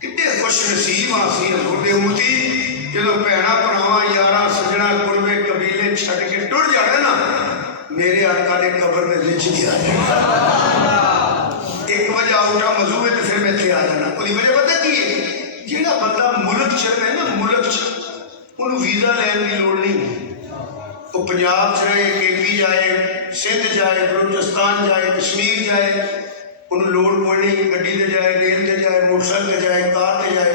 کتنے خوش نصیب آسی حضور دے امتی جدو بہنا بھراواں یاراں سجنا قربے قبیلے چھڈ کے ٹر جانا نا میرے آقا نے قبر میں وچ نہیں آ جانا ایک وجہ اٹھا موضوع ہے تو پھر میں اتنے آ جانا کوئی وجہ پتہ کی ہے جہاں بندہ ملک چ رہے نا ملک چ انہوں ویزا لین کی لوڑ نہیں وہ پنجاب چ رہے کے پی جائے سندھ جائے بلوچستان جائے کشمیر جائے انہوں لوڑ کوئی نہیں گڈی تے جائے ریل تے جائے موٹر سائیکل تے جائے کار تے جائے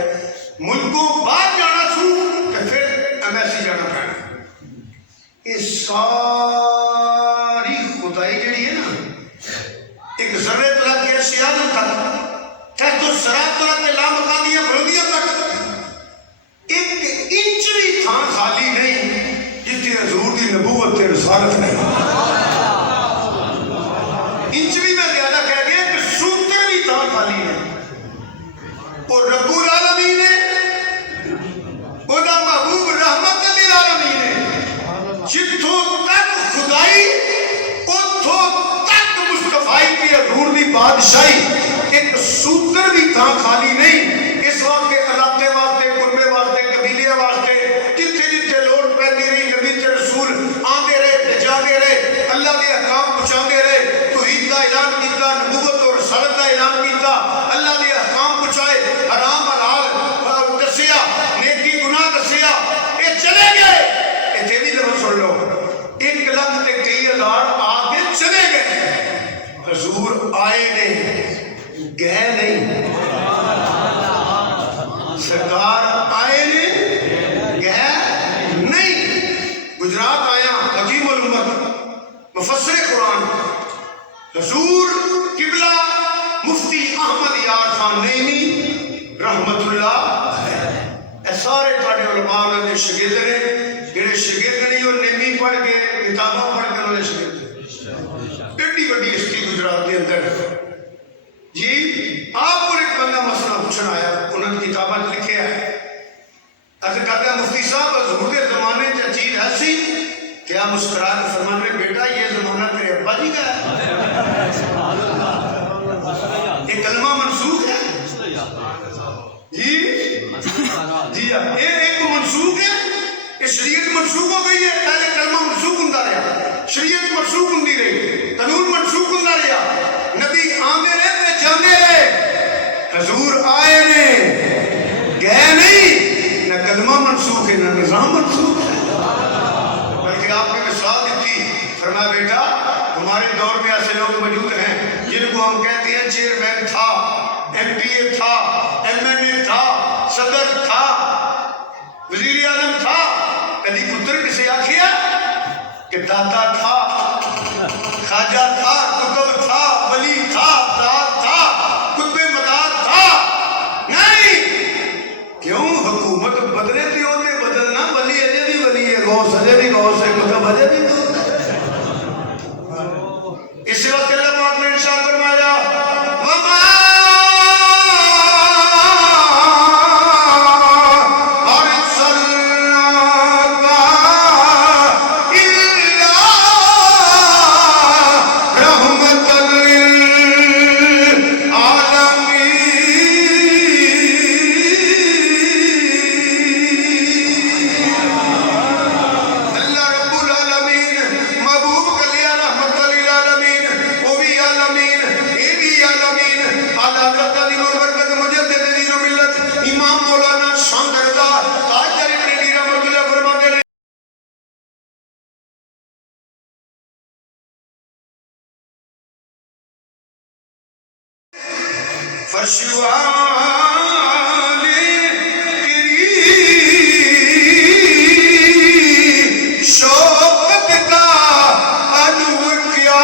ملکوں باہر جانا سو تو پھر ایمبیسی جانا پڑنا یہ ساری خدائی جڑی ہے نا ایک ذرے طرح کے سیادت تک تحت الصراط طرح کے لامکانیاں بلندیاں تک ایک انچ بھی تھان خالی نہیں جس کی حضور دی نبوت تے رسالت نہیں انچ بھی میں زیادہ کہہ گیا کہ سوتر بھی تھان خالی نہیں اور رب العالمین نے خدا محبوب رحمت للعالمین نے جتھوں تک خدائی اتھوں تک مصطفی کی حضور دی بادشاہی ایک سوتر بھی تھا خالی نہیں اس وقت کے علاقے واسطے قربے واسطے قبیلے واسطے جتھے جتھے لوڑ پیندی رہی نبی تے رسول آندے رہے جاندے رہے اللہ دے احکام پہنچاندے رہے توحید دا اعلان کیتا نبوت اور رسالت دا اعلان کیتا اللہ دے احکام پہنچائے حرام حلال دسیا نیکی گناہ دسیا یہ چلے گئے اتنے بھی لفظ سن لو 1 لاکھ تے کئی ہزار آ کے چلے گئے حضور آئے نہیں گئے نہیں سرکار آئے نہیں گئے نہیں گجرات آیا حکیم الامت مفسر قرآن حضور قبلہ مفتی احمد یار خان نعیمی رحمت اللہ اے سارے تھوڑے علماء نے شاگرد نے جڑے شاگرد نہیں وہ نعیمی پڑھ کے کتاباں پڑھ کے انہوں نے شاگرد ایڈی بڑی ہستی گجرات کے اندر جی آپ کو ایک بندہ مسئلہ پوچھنا آیا انہوں نے کتابیں لکھے ہے ارے کہتا ہے مفتی صاحب حضور کے زمانے سے چیز ایسی کیا مسکرا کے فرمان میں بیٹا یہ زمانہ تیرے ابا جی کا ہے یہ کلمہ منسوخ ہے جی جی یہ ایک منسوخ ہے یہ شریعت منسوخ ہو گئی ہے پہلے کلمہ منسوخ ہوتا رہا شریعت منسوخ ہوتی رہی قانون منسوخ ہوتا رہا نبی آندے رہے تے جاندے رہے حضور آئے نے گئے نہیں نہ کلمہ منسوخ ہے نہ نظام منسوخ ہے بلکہ آپ نے مثال دیتی فرمایا بیٹا ہمارے دور میں ایسے لوگ موجود ہیں جن کو ہم کہتے ہیں چیئرمین تھا ایم پی اے تھا ایم این اے تھا صدر تھا وزیر اعظم تھا کدی پتر کسے آکھیا کہ داتا تھا خواجہ تھا کتب تھا ولی تھا داد تھا قطب مدار تھا نہیں کیوں حکومت بدلے تھی ہوتے بدلنا ولی اجے بھی ولی ہے غوث اجے بھی غوث ہے کتب اجے بھی غوث ہے اسی وقت اللہ پاک نے ارشاد فرمایا وما فرش والے تیری شوقت کا علو کیا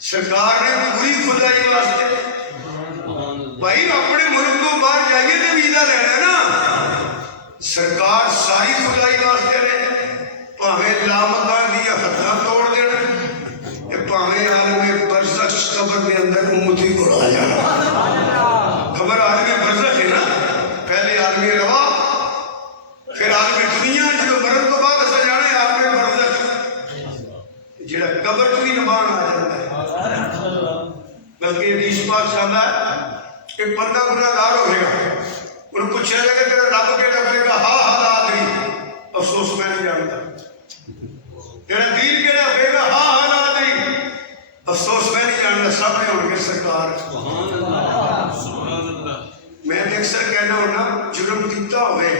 سرکار نے پوری خدائی واسطے بھائی اپنے ملک تو باہر جائیے تو ویزا لینا ہے نا سرکار ساری خدائی واسطے نے پاویں لامکان دیا ہتھاں توڑ دینا پاویں عالم برزخ قبر کے اندر امتی کو آ جانا خبر عالم برزخ ہے نا پہلے عالم روا پھر عالم دنیا جو مرن تو بعد ایسا جانے عالم برزخ جڑا قبر تو ہی نبان آ جاتا ہے بلکہ حدیث پاک چاہتا ہے کہ بندہ گناہگار ہوئے گا انہوں پوچھا جائے گا تیرا رب کے رکھے گا ہاں ہاں آدری افسوس میں نہیں جانتا تیرا دین کے رکھے گا ہاں ہاں آدری افسوس میں نہیں جانتا سب نے ان کے سرکار میں اکثر کہنا ہونا جرم کیتا ہوئے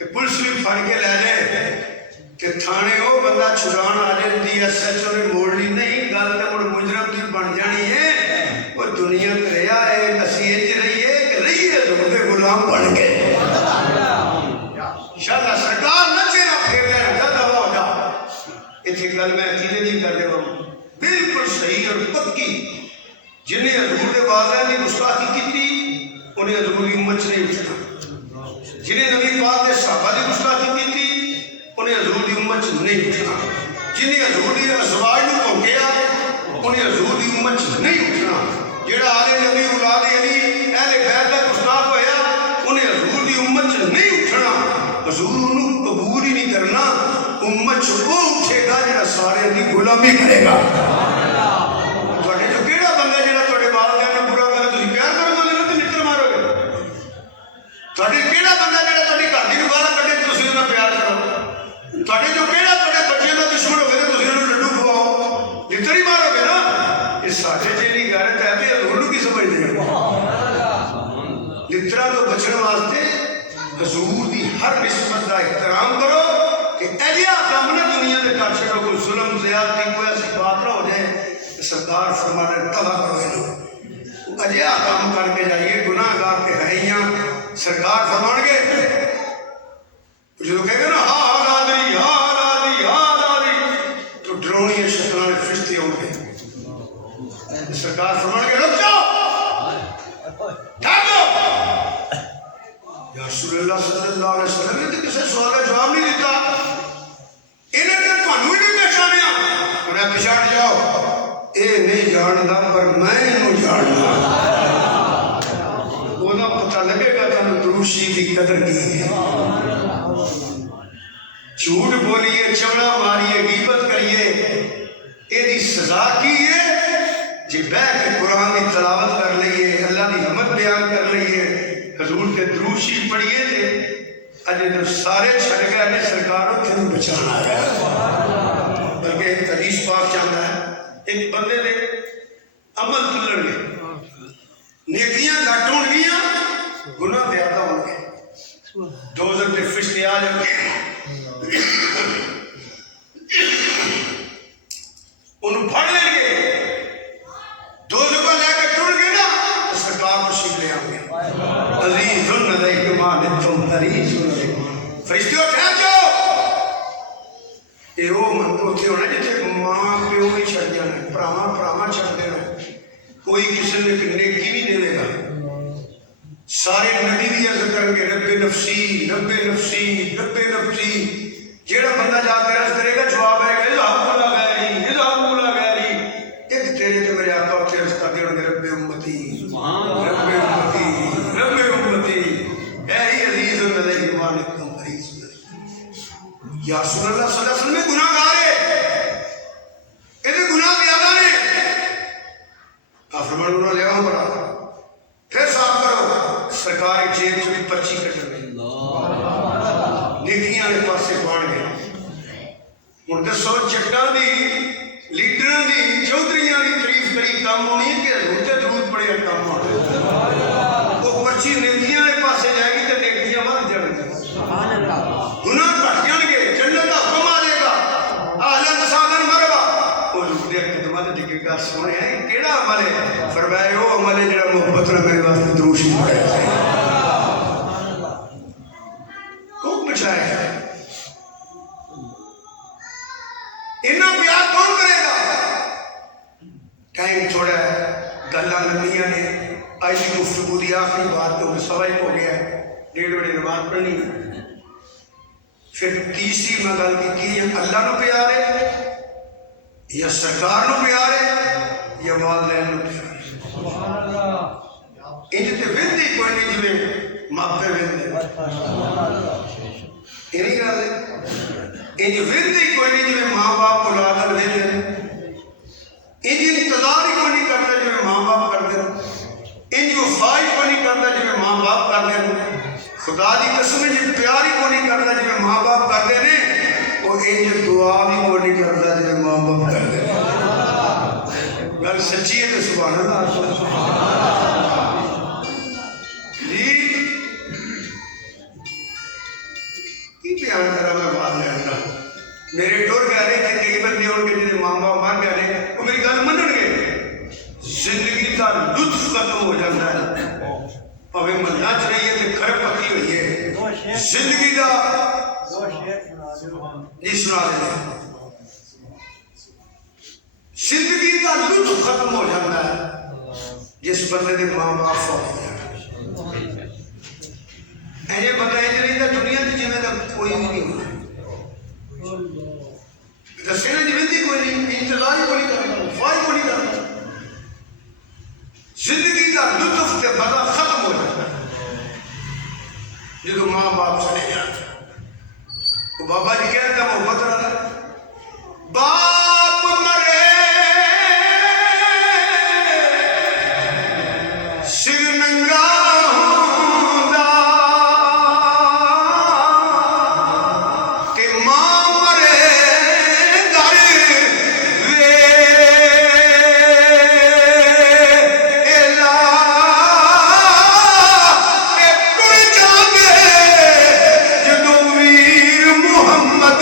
کہ پولیس بھی پھڑ کے لے لے کہ تھانے ہو بندہ چھڑان آ جائے ڈی ایس ایچ او نے موڑنی نہیں گل تو مڑ مجرم کی بن جانی ہے وہ دنیا کریا ہے نصیحت رہیے کہ رہیے حضور دے غلام بن گئے انشاءاللہ سرکار نہ چہرہ پھیر لے رکھا دعویٰ ہو جا اتنی گل میں عقیدے نہیں کر رہے ہوں بالکل صحیح اور پکی جنہیں حضور دے والدین نے گستاخی کی تھی انہیں حضور کی امت سے نہیں اٹھنا جنہیں نبی پاک نے صحابہ نے گستاخی کی تھی انہیں حضور دی امت نہیں اٹھنا جنہیں حضور دی ازواج نو پھونکیا انہیں حضور دی امت نہیں اٹھنا جڑا آل نبی اولاد علی اہل بیت دا گستاخ ہویا انہیں حضور دی امت نہیں اٹھنا حضور انہوں قبول ہی نہیں کرنا امت وہ اٹھے گا جڑا سارے دی غلامی کرے گا تواڈے جو کیڑا بندہ جڑا تواڈے والدین نوں برا کرے تسی پیار کرن والے نوں تے نکل مارو گے تواڈے کیڑا بندہ جڑا تواڈی گھر دی گالاں کڈے تسی اونوں پیار کرو تواڈے جو کیڑا تواڈے بچے دا دشمن ہوے تے تسی اونوں لڈو کھواؤ لتر ہی مارو گے نا یہ ساڈے جیڑی غیرت ہے تے حضور نوں کی سمجھدے ہیں لتراں تو بچن واسطے حضور دی ہر نسبت دا احترام کرو کہ ایجا کام نہ دنیا دے کر چھڑو کوئی ظلم زیادتی کوئی ایسی بات نہ ہو جائے سرکار فرمانے تباہ کرو انہوں اجیا کام کر کے جائیے گناہ گار کے ہیں سرکار فرمان گے جو کہے گا نا ہاں آدری تو ڈرونی شکلان فرشتے ہوں گے سرکار فرمان گے رک جاؤ ٹھہر جاؤ یا رسول اللہ صلی اللہ علیہ وسلم نے تو کسی سوال کا جواب نہیں دیتا انہیں تو تھانوں ہی نہیں پہچانیا انہیں پچھاڑ جاؤ اے نہیں جاندا پر میں انہوں جاننا وہ نہ پتہ لگے گا تھانوں دروشی کی قدر کی ہے جھوٹ بولیے چمڑا ماریے غیبت کریے اے دی سزا کی ہے جی بیٹھ کے قرآن کی تلاوت کر لئیے اللہ کی حمد بیان کر لئیے حضور کے دروشی پڑھیے تھے اجے جب سارے چھڑ گئے نے سرکاروں تھے بچانا ہے بلکہ ایک حدیث پاک چاہتا ہے ایک بندے نے عمل تلڑ گئے نیکیاں گھٹ ہون گیاں گناہ زیادہ ہون گے دوزخ دے فرشتے آ عالم انہوں پھڑ لیں گے، دو زبا لے کے ٹر گئے نا تو سرکار کو شیخ لے آؤں گے عزیز علیہ ما عنتم حریص علیکم، فرشتیوں ٹھہر جاؤ۔ یہ وہ اتنے ہونا جیسے ماں پیو بھی چھڑ جانا، پراواں چھڑ دینا، کوئی کسی نے نیکی نہیں دے گا، سارے نبی بھی عرض کریں گے رب نفسی رب نفسی رب نفسی، جیڑا بندہ جا کے عرض کرے گا جواب ہے کہ اذهبوا الى غیری اذهبوا الى غیری، ایک تیرے تے میرے آقا اتنے عرض کر دیں گے رب امتی رب امتی رب امتی، اے ہی عزیز علیہ ما عنتم حریص علیکم۔ یا رسول اللہ صلی اللہ علیہ وسلم گناہ گار ہے، یہ گناہ زیادہ نے، آپ فرمان گناہ لے آؤ بڑا پھر صاف کرو، سرکار جیب سے بھی پرچی کٹ گئی، نیکیاں کے پاسے بڑھ گئے۔ ہوں دسو جٹاں دی لیڈراں دی چودھریاں دی تعریف کری کام ہونی ہے کہ حضور تے درود پڑھیا کام ہونا؟ وہ پرچی نیکیاں کے پاسے جائے گی تے نیکیاں ود جان گی، گناہ گھٹ جان گے، جنت دا حکم آ جائے گا، اہلا وسہلا مرحبا، وہ لوگ دے خدمت ڈگے گا سونے ہیں کیڑا عمل ہے؟ فرمایا وہ عمل ہے جڑا محبت نال میرے واسطے درود شریف پڑھے، کون بچائے گا؟ اتنا پیار کون کرے گا؟ ٹائم تھوڑا ہے، گلاں لمبیاں نے، آج کی گفتگو دی آخری بات تو سوا ہی ہو گیا ہے، 1:30 بجے نماز پڑھنی، پھر تیسری میں گل کی اللہ نو پیار ہے یا سرکار نو پیار ہے یا والدین نو پیار ہے؟ انج تے وندی کوئی نہیں جویں ماپے وندے، یہ نہیں گل ہے، انج وندی کوئی نہیں جویں ماں باپ اولاد نال وندے، انج انتظار ہی کوئی نہیں کرتا جویں ماں باپ کرتے، انج وفا ہی کوئی نہیں کرتا جویں ماں باپ کرتے، خدا دی قسم جی پیار ہی کوئی نہیں کرتا جویں ماں باپ کرتے نے، وہ انج دعا بھی کوئی نہیں کرتا جویں ماں باپ کرتے، گل سچی ہے تو سبحان اللہ جی کی بیان کرا میں بات کرنا، میرے ٹور گئے رہے کہ کئی بندے ہو کے جنہیں ماں باپ مر گئے رہے وہ میری گل منن گے، زندگی کا لطف ختم ہو جاتا ہے، پاوے ملنا چاہیے کہ کھر پکی ہوئی ہے، زندگی کا جی سنا دیں، زندگی کا لطف ختم ہو جاتا ہے جس بندے دے ماں باپ فوت ہو جاتے، ایسے بندہ ایسے نہیں تھا دنیا کی جیویں کا کوئی بھی نہیں ہونا، دسے نا جیویں دی کوئی نہیں، انتظار ہی کوئی نہیں کرنا، وفا ہی کوئی نہیں کرنا، زندگی کا لطف کے مزہ ختم ہو جاتا ہے جب ماں باپ چلے جاتے ہیں۔ تو بابا جی کہتا ہے محبت رہا باپ مرے سر ننگا ہوندا تے ماں مرے در ویلا اے ٹر جاندے جدوں ویر محمد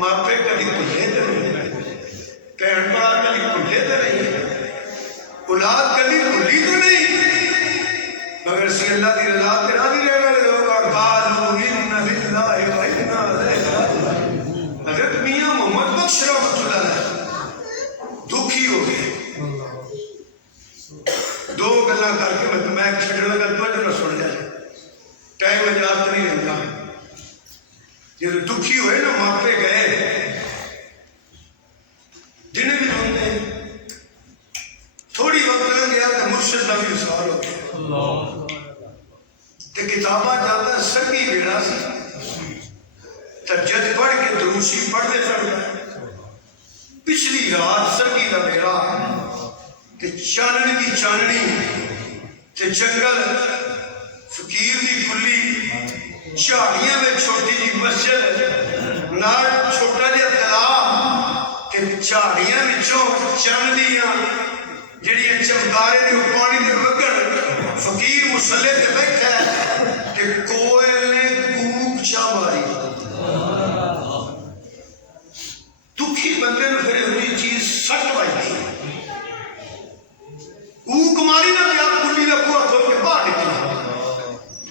ਮਾਪੇ ਕਦੀ ਭੁੱਲੇ ਤਾਂ ਨਹੀਂ, ਭੈਣ ਭਰਾ ਕਦੀ ਭੁੱਲੇ ਤਾਂ ਨਹੀਂ, ਔਲਾਦ ਕਦੀ ਭੁੱਲੀ ਤਾਂ ਨਹੀਂ, مگر اسی اللہ کی رضا کے راضی رہنے والے لوگ قالوا انا للہ و انا الیہ راجعون۔ حضرت میاں محمد بخش رحمۃ اللہ علیہ دکھی ہو گئے، دو گلاں کر کے میں چھڈن لگا تو نہ سن جائے، ٹائم یاد نہیں رہتا، جب دکھی ہوئے نا ماپے گئے دن بھی روندے، تھوڑی وقت لگ گیا تو مرشد کا بھی وصال ہو گیا کہ کتاباں جاتا سنگی بیڑا سی تو جج پڑھ کے دروشی پڑھتے چڑھتا پچھلی رات سنگی کا بیڑا کہ چاننی دی چاننی تے جنگل فقیر دی کلی جھاڑیاں میں چھوٹی جی مسجد نال چھوٹا جہا تالاب کہ جھاڑیاں وچوں چاندیاں جڑیاں چمکارے دے پانی دے وگڑ فقیر مصلی تے بیٹھا ہے کہ کوئل نے کوک چا ماری، دکھی بندے نے پھر ہوئی چیز سٹ بجتی، کوک ماری نہ کہ آپ کلی کا بوا کھول کے باہر نکلا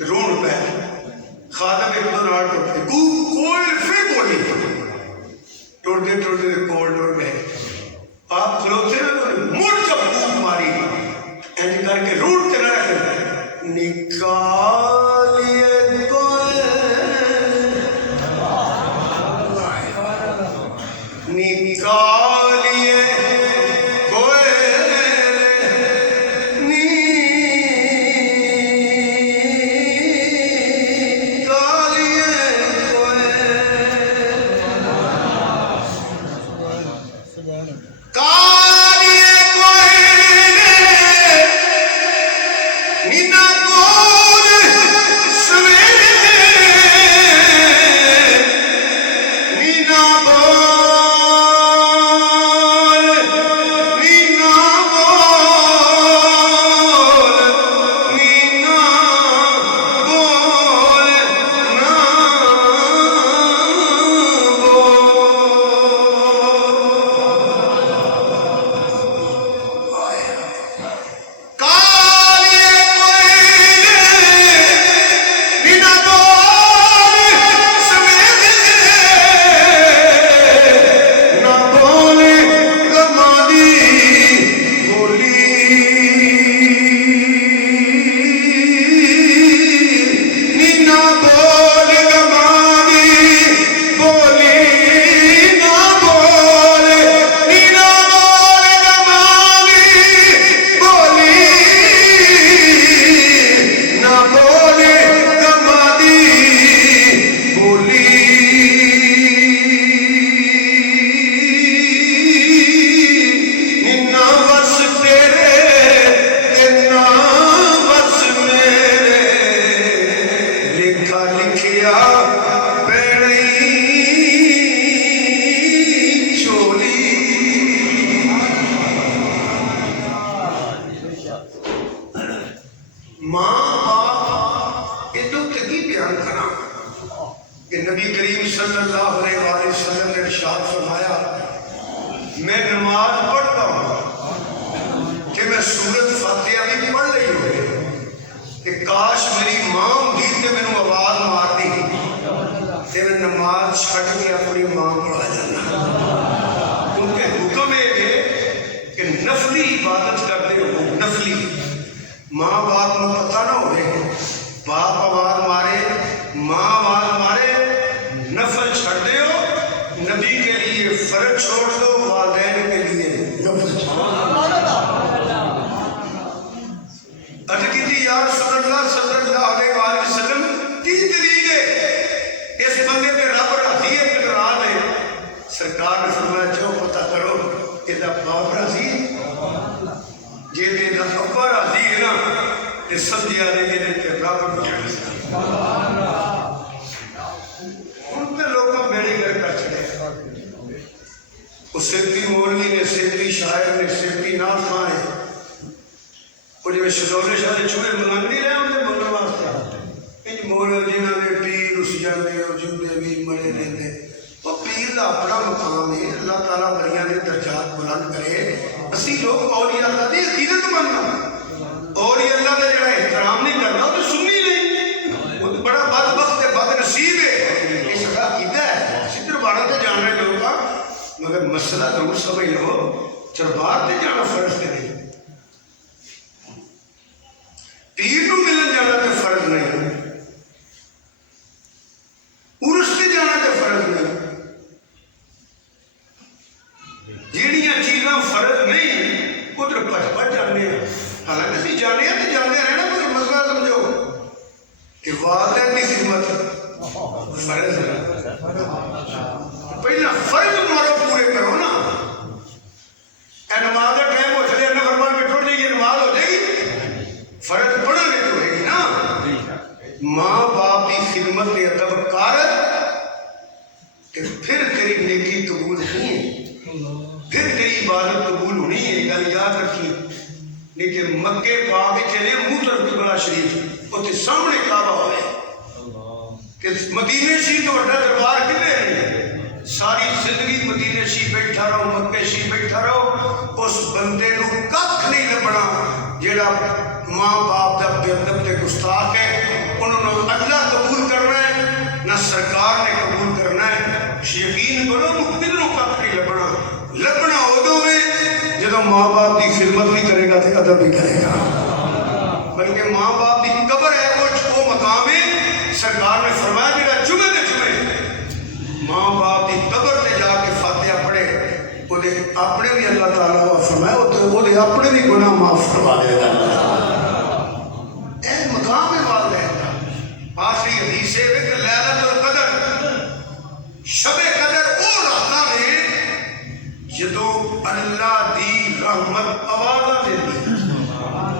رون پہ خادم ایک دو نال ٹوٹے کوئل پھر بولی ٹوٹتے ٹوٹتے کول ٹوٹ گئے، آپ کھلوتے نا مڑ جب کوک ماری اینج کر کے روٹ کے نہ رکھ نکالیے نکالیے جا ابا راضی ہے نا تے سمجھیا نے یہ تے رب چڑھ ہن تے لوکاں بیڑی گھر کر چھڑے وہ سیدھی مولوی نے سیدھی شاعر نے سیدھی نام کھانے وہ جو شزولے شاہ نے چوہے منگ نہیں رہے ان کے منگل واسطے ان مولوی جنہاں نے پیر اس جاندے اور جندے بھی مرے رہتے وہ پیر دا اپنا مقام ہے اللہ تعالیٰ بڑیاں نے درجات بلند کرے اسی لوگ اولیاء اللہ دی عقیدت ماننا اولیاء اللہ کا جڑا احترام نہیں کرنا وہ تو سنی نہیں وہ تو بڑا بدبخت ہے بد نصیب ہے یہ سدا عقیدہ ہے سدھر بارہ تے جان رہے لوگ مگر مسئلہ ضرور سمجھ لو دربار تے جانا فرض نہیں پیر نو ملن جانا تے فرض نہیں عرس تے جانا تے فرض نہیں جیڑیاں چیزاں فرض نہیں ادھر پچ جانے ہیں حالانکہ اسی جانے ہیں تو جانے رہنا مگر مسئلہ سمجھو کہ والدین کی خدمت فرض ہے پہلا فرض تمہارا پورے کرو نا اے نماز کا ٹائم ہو چلے نفر پڑھ کے ٹوٹ جائیے نماز ہو جائے گی فرض پڑھنے تو ہوئے گی نا ماں باپ کی خدمت کے ادب کر کہ پھر تیری نیکی قبول نہیں ہے پھر تیری عبادت قبول ہونی ہے گل یاد رکھی نہیں کہ مکے پا کے چلے موتر قبلہ شریف اتنے سامنے کعبہ ہوئے کہ مدینے شریف تو بڑا دربار کتنے ہیں ساری زندگی مدینے شریف بیٹھا رہو مکے شریف بیٹھا رہو اس بندے کو کھ نہیں لبنا جیڑا ماں باپ دا بے ادب تے گستاخ ہے انہوں نے اللہ قبول کرنا ہے نہ سرکار نے قبول کرنا ہے یقین کرو مقتل نو کھ نہیں لبنا لبنا ادو میں جدو ماں باپ کی خدمت بھی کرے گا تو ادب بھی کرے گا بلکہ ماں باپ کی قبر ہے وہ مقام ہے سرکار نے فرمایا جڑا جمعے دے جمعے ماں باپ کی قبر تے جا کے فاتحہ پڑھے وہ اپنے بھی اللہ تعالیٰ نے فرمایا وہ اپنے بھی گناہ معاف کروا دے گا اے مقام ہے والدین کا آخری حدیث ہے کہ لیلۃ القدر شب قدر وہ راتاں نے جدو اللہ دی رحمت آوازہ دیندی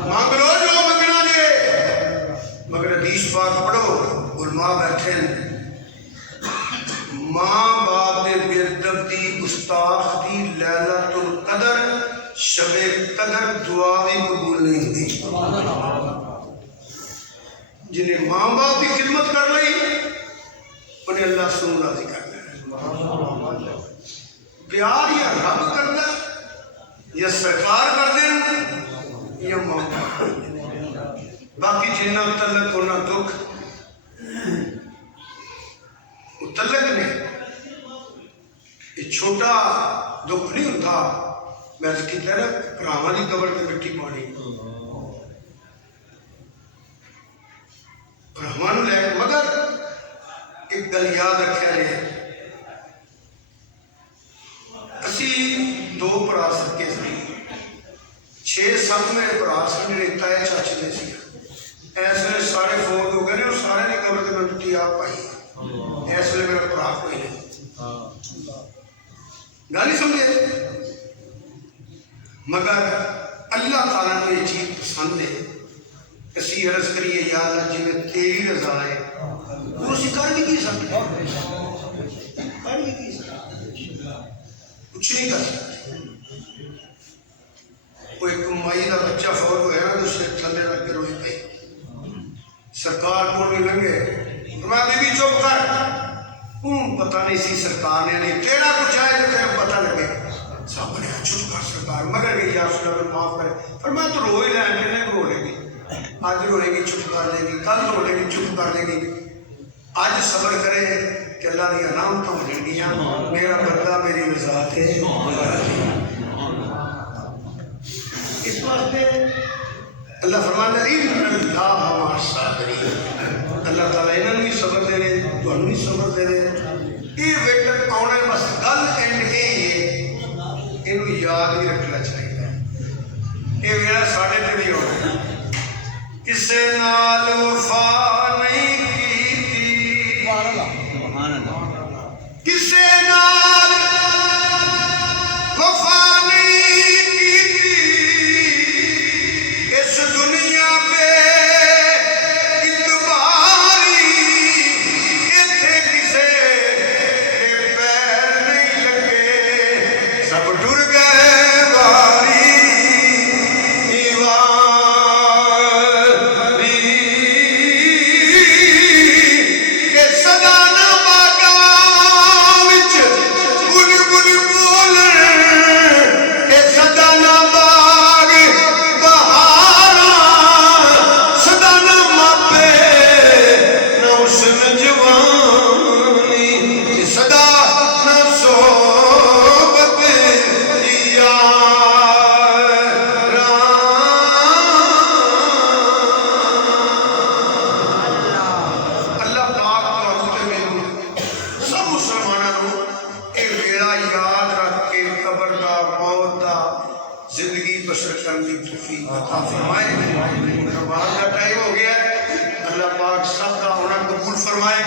مانگ لو جو منگنا جے مگر حدیث پاک پڑھو علماء بیٹھے ماں باپ دے بے ادب دی گستاخ دی لیلۃ القدر شب قدر دعا بھی قبول نہیں ہوتی جنہیں ماں باپ کی خدمت کر لئی انہیں اللہ سن راضی کر لے پیار یا رب کرنا یا سرکار کر دیں یا ماں باپ باقی جنہ تعلق ہونا دکھ متعلق نہیں یہ چھوٹا دکھ نہیں ہوتا میں اس کی طرح کراواں دی قبر پہ مٹی پانی کراواں لے مگر ایک گل یاد رکھا جائے اسی دو برا سکے سی 6-7 میرے برا سن جڑے تائے چاچے دے سی ایسے سارے فوت ہو گئے اور سارے دی قبر تے میں مٹی آپ پائی اس لیے میرا برا کوئی نہیں گل نہیں سمجھے مگر اللہ تعالیٰ کو یہ چیز پسند ہے اسی عرض کریے یا اللہ جی میں تیری رضا ہے وہ اسی کر بھی کی سکتے کچھ نہیں کر سکتے وہ ایک مائی کا بچہ فوت ہوا نا تو اس نے تھلے رکھ کے روئی پئی سرکار کو بھی لنگے میں بی بی چپ کر پتہ نہیں سی سرکار نے نہیں تیرا کچھ آئے تو تیرا پتہ لگے صاحب نے چپ کر سرکار مگر گئی یا رسول اللہ معاف کرے پر میں تو روئی لیں کہنے کو رو لے گی آج رو لے گی چپ کر لے گی کل رو لے گی چپ کر لے گی آج صبر کرے کہ اللہ نے علامت ہو جائیں گی میرا بندہ میری رضا ہے اس واسطے اللہ فرماتا ہے ان اللہ مع الصابرین اللہ تعالیٰ انہوں نے بھی صبر دے رہے تمہیں بھی صبر دے رہے یہ وقت آنا بس گل اینڈ یہ یاد بھی رکھنا چاہیے یہ میرا ساڑھے تے بھی ہونا کسے نال وفا نہیں کی کسے نال وفا نہیں کی دنیا پہ اتباری اتنے کسے پیر نہیں لگے سب ٹر گئے باری زندگی بسر کرنے کی توفیق عطا فرمائے۔ نماز کا ٹائم ہو گیا ہے، اللہ پاک سب کا ہونا قبول فرمائے۔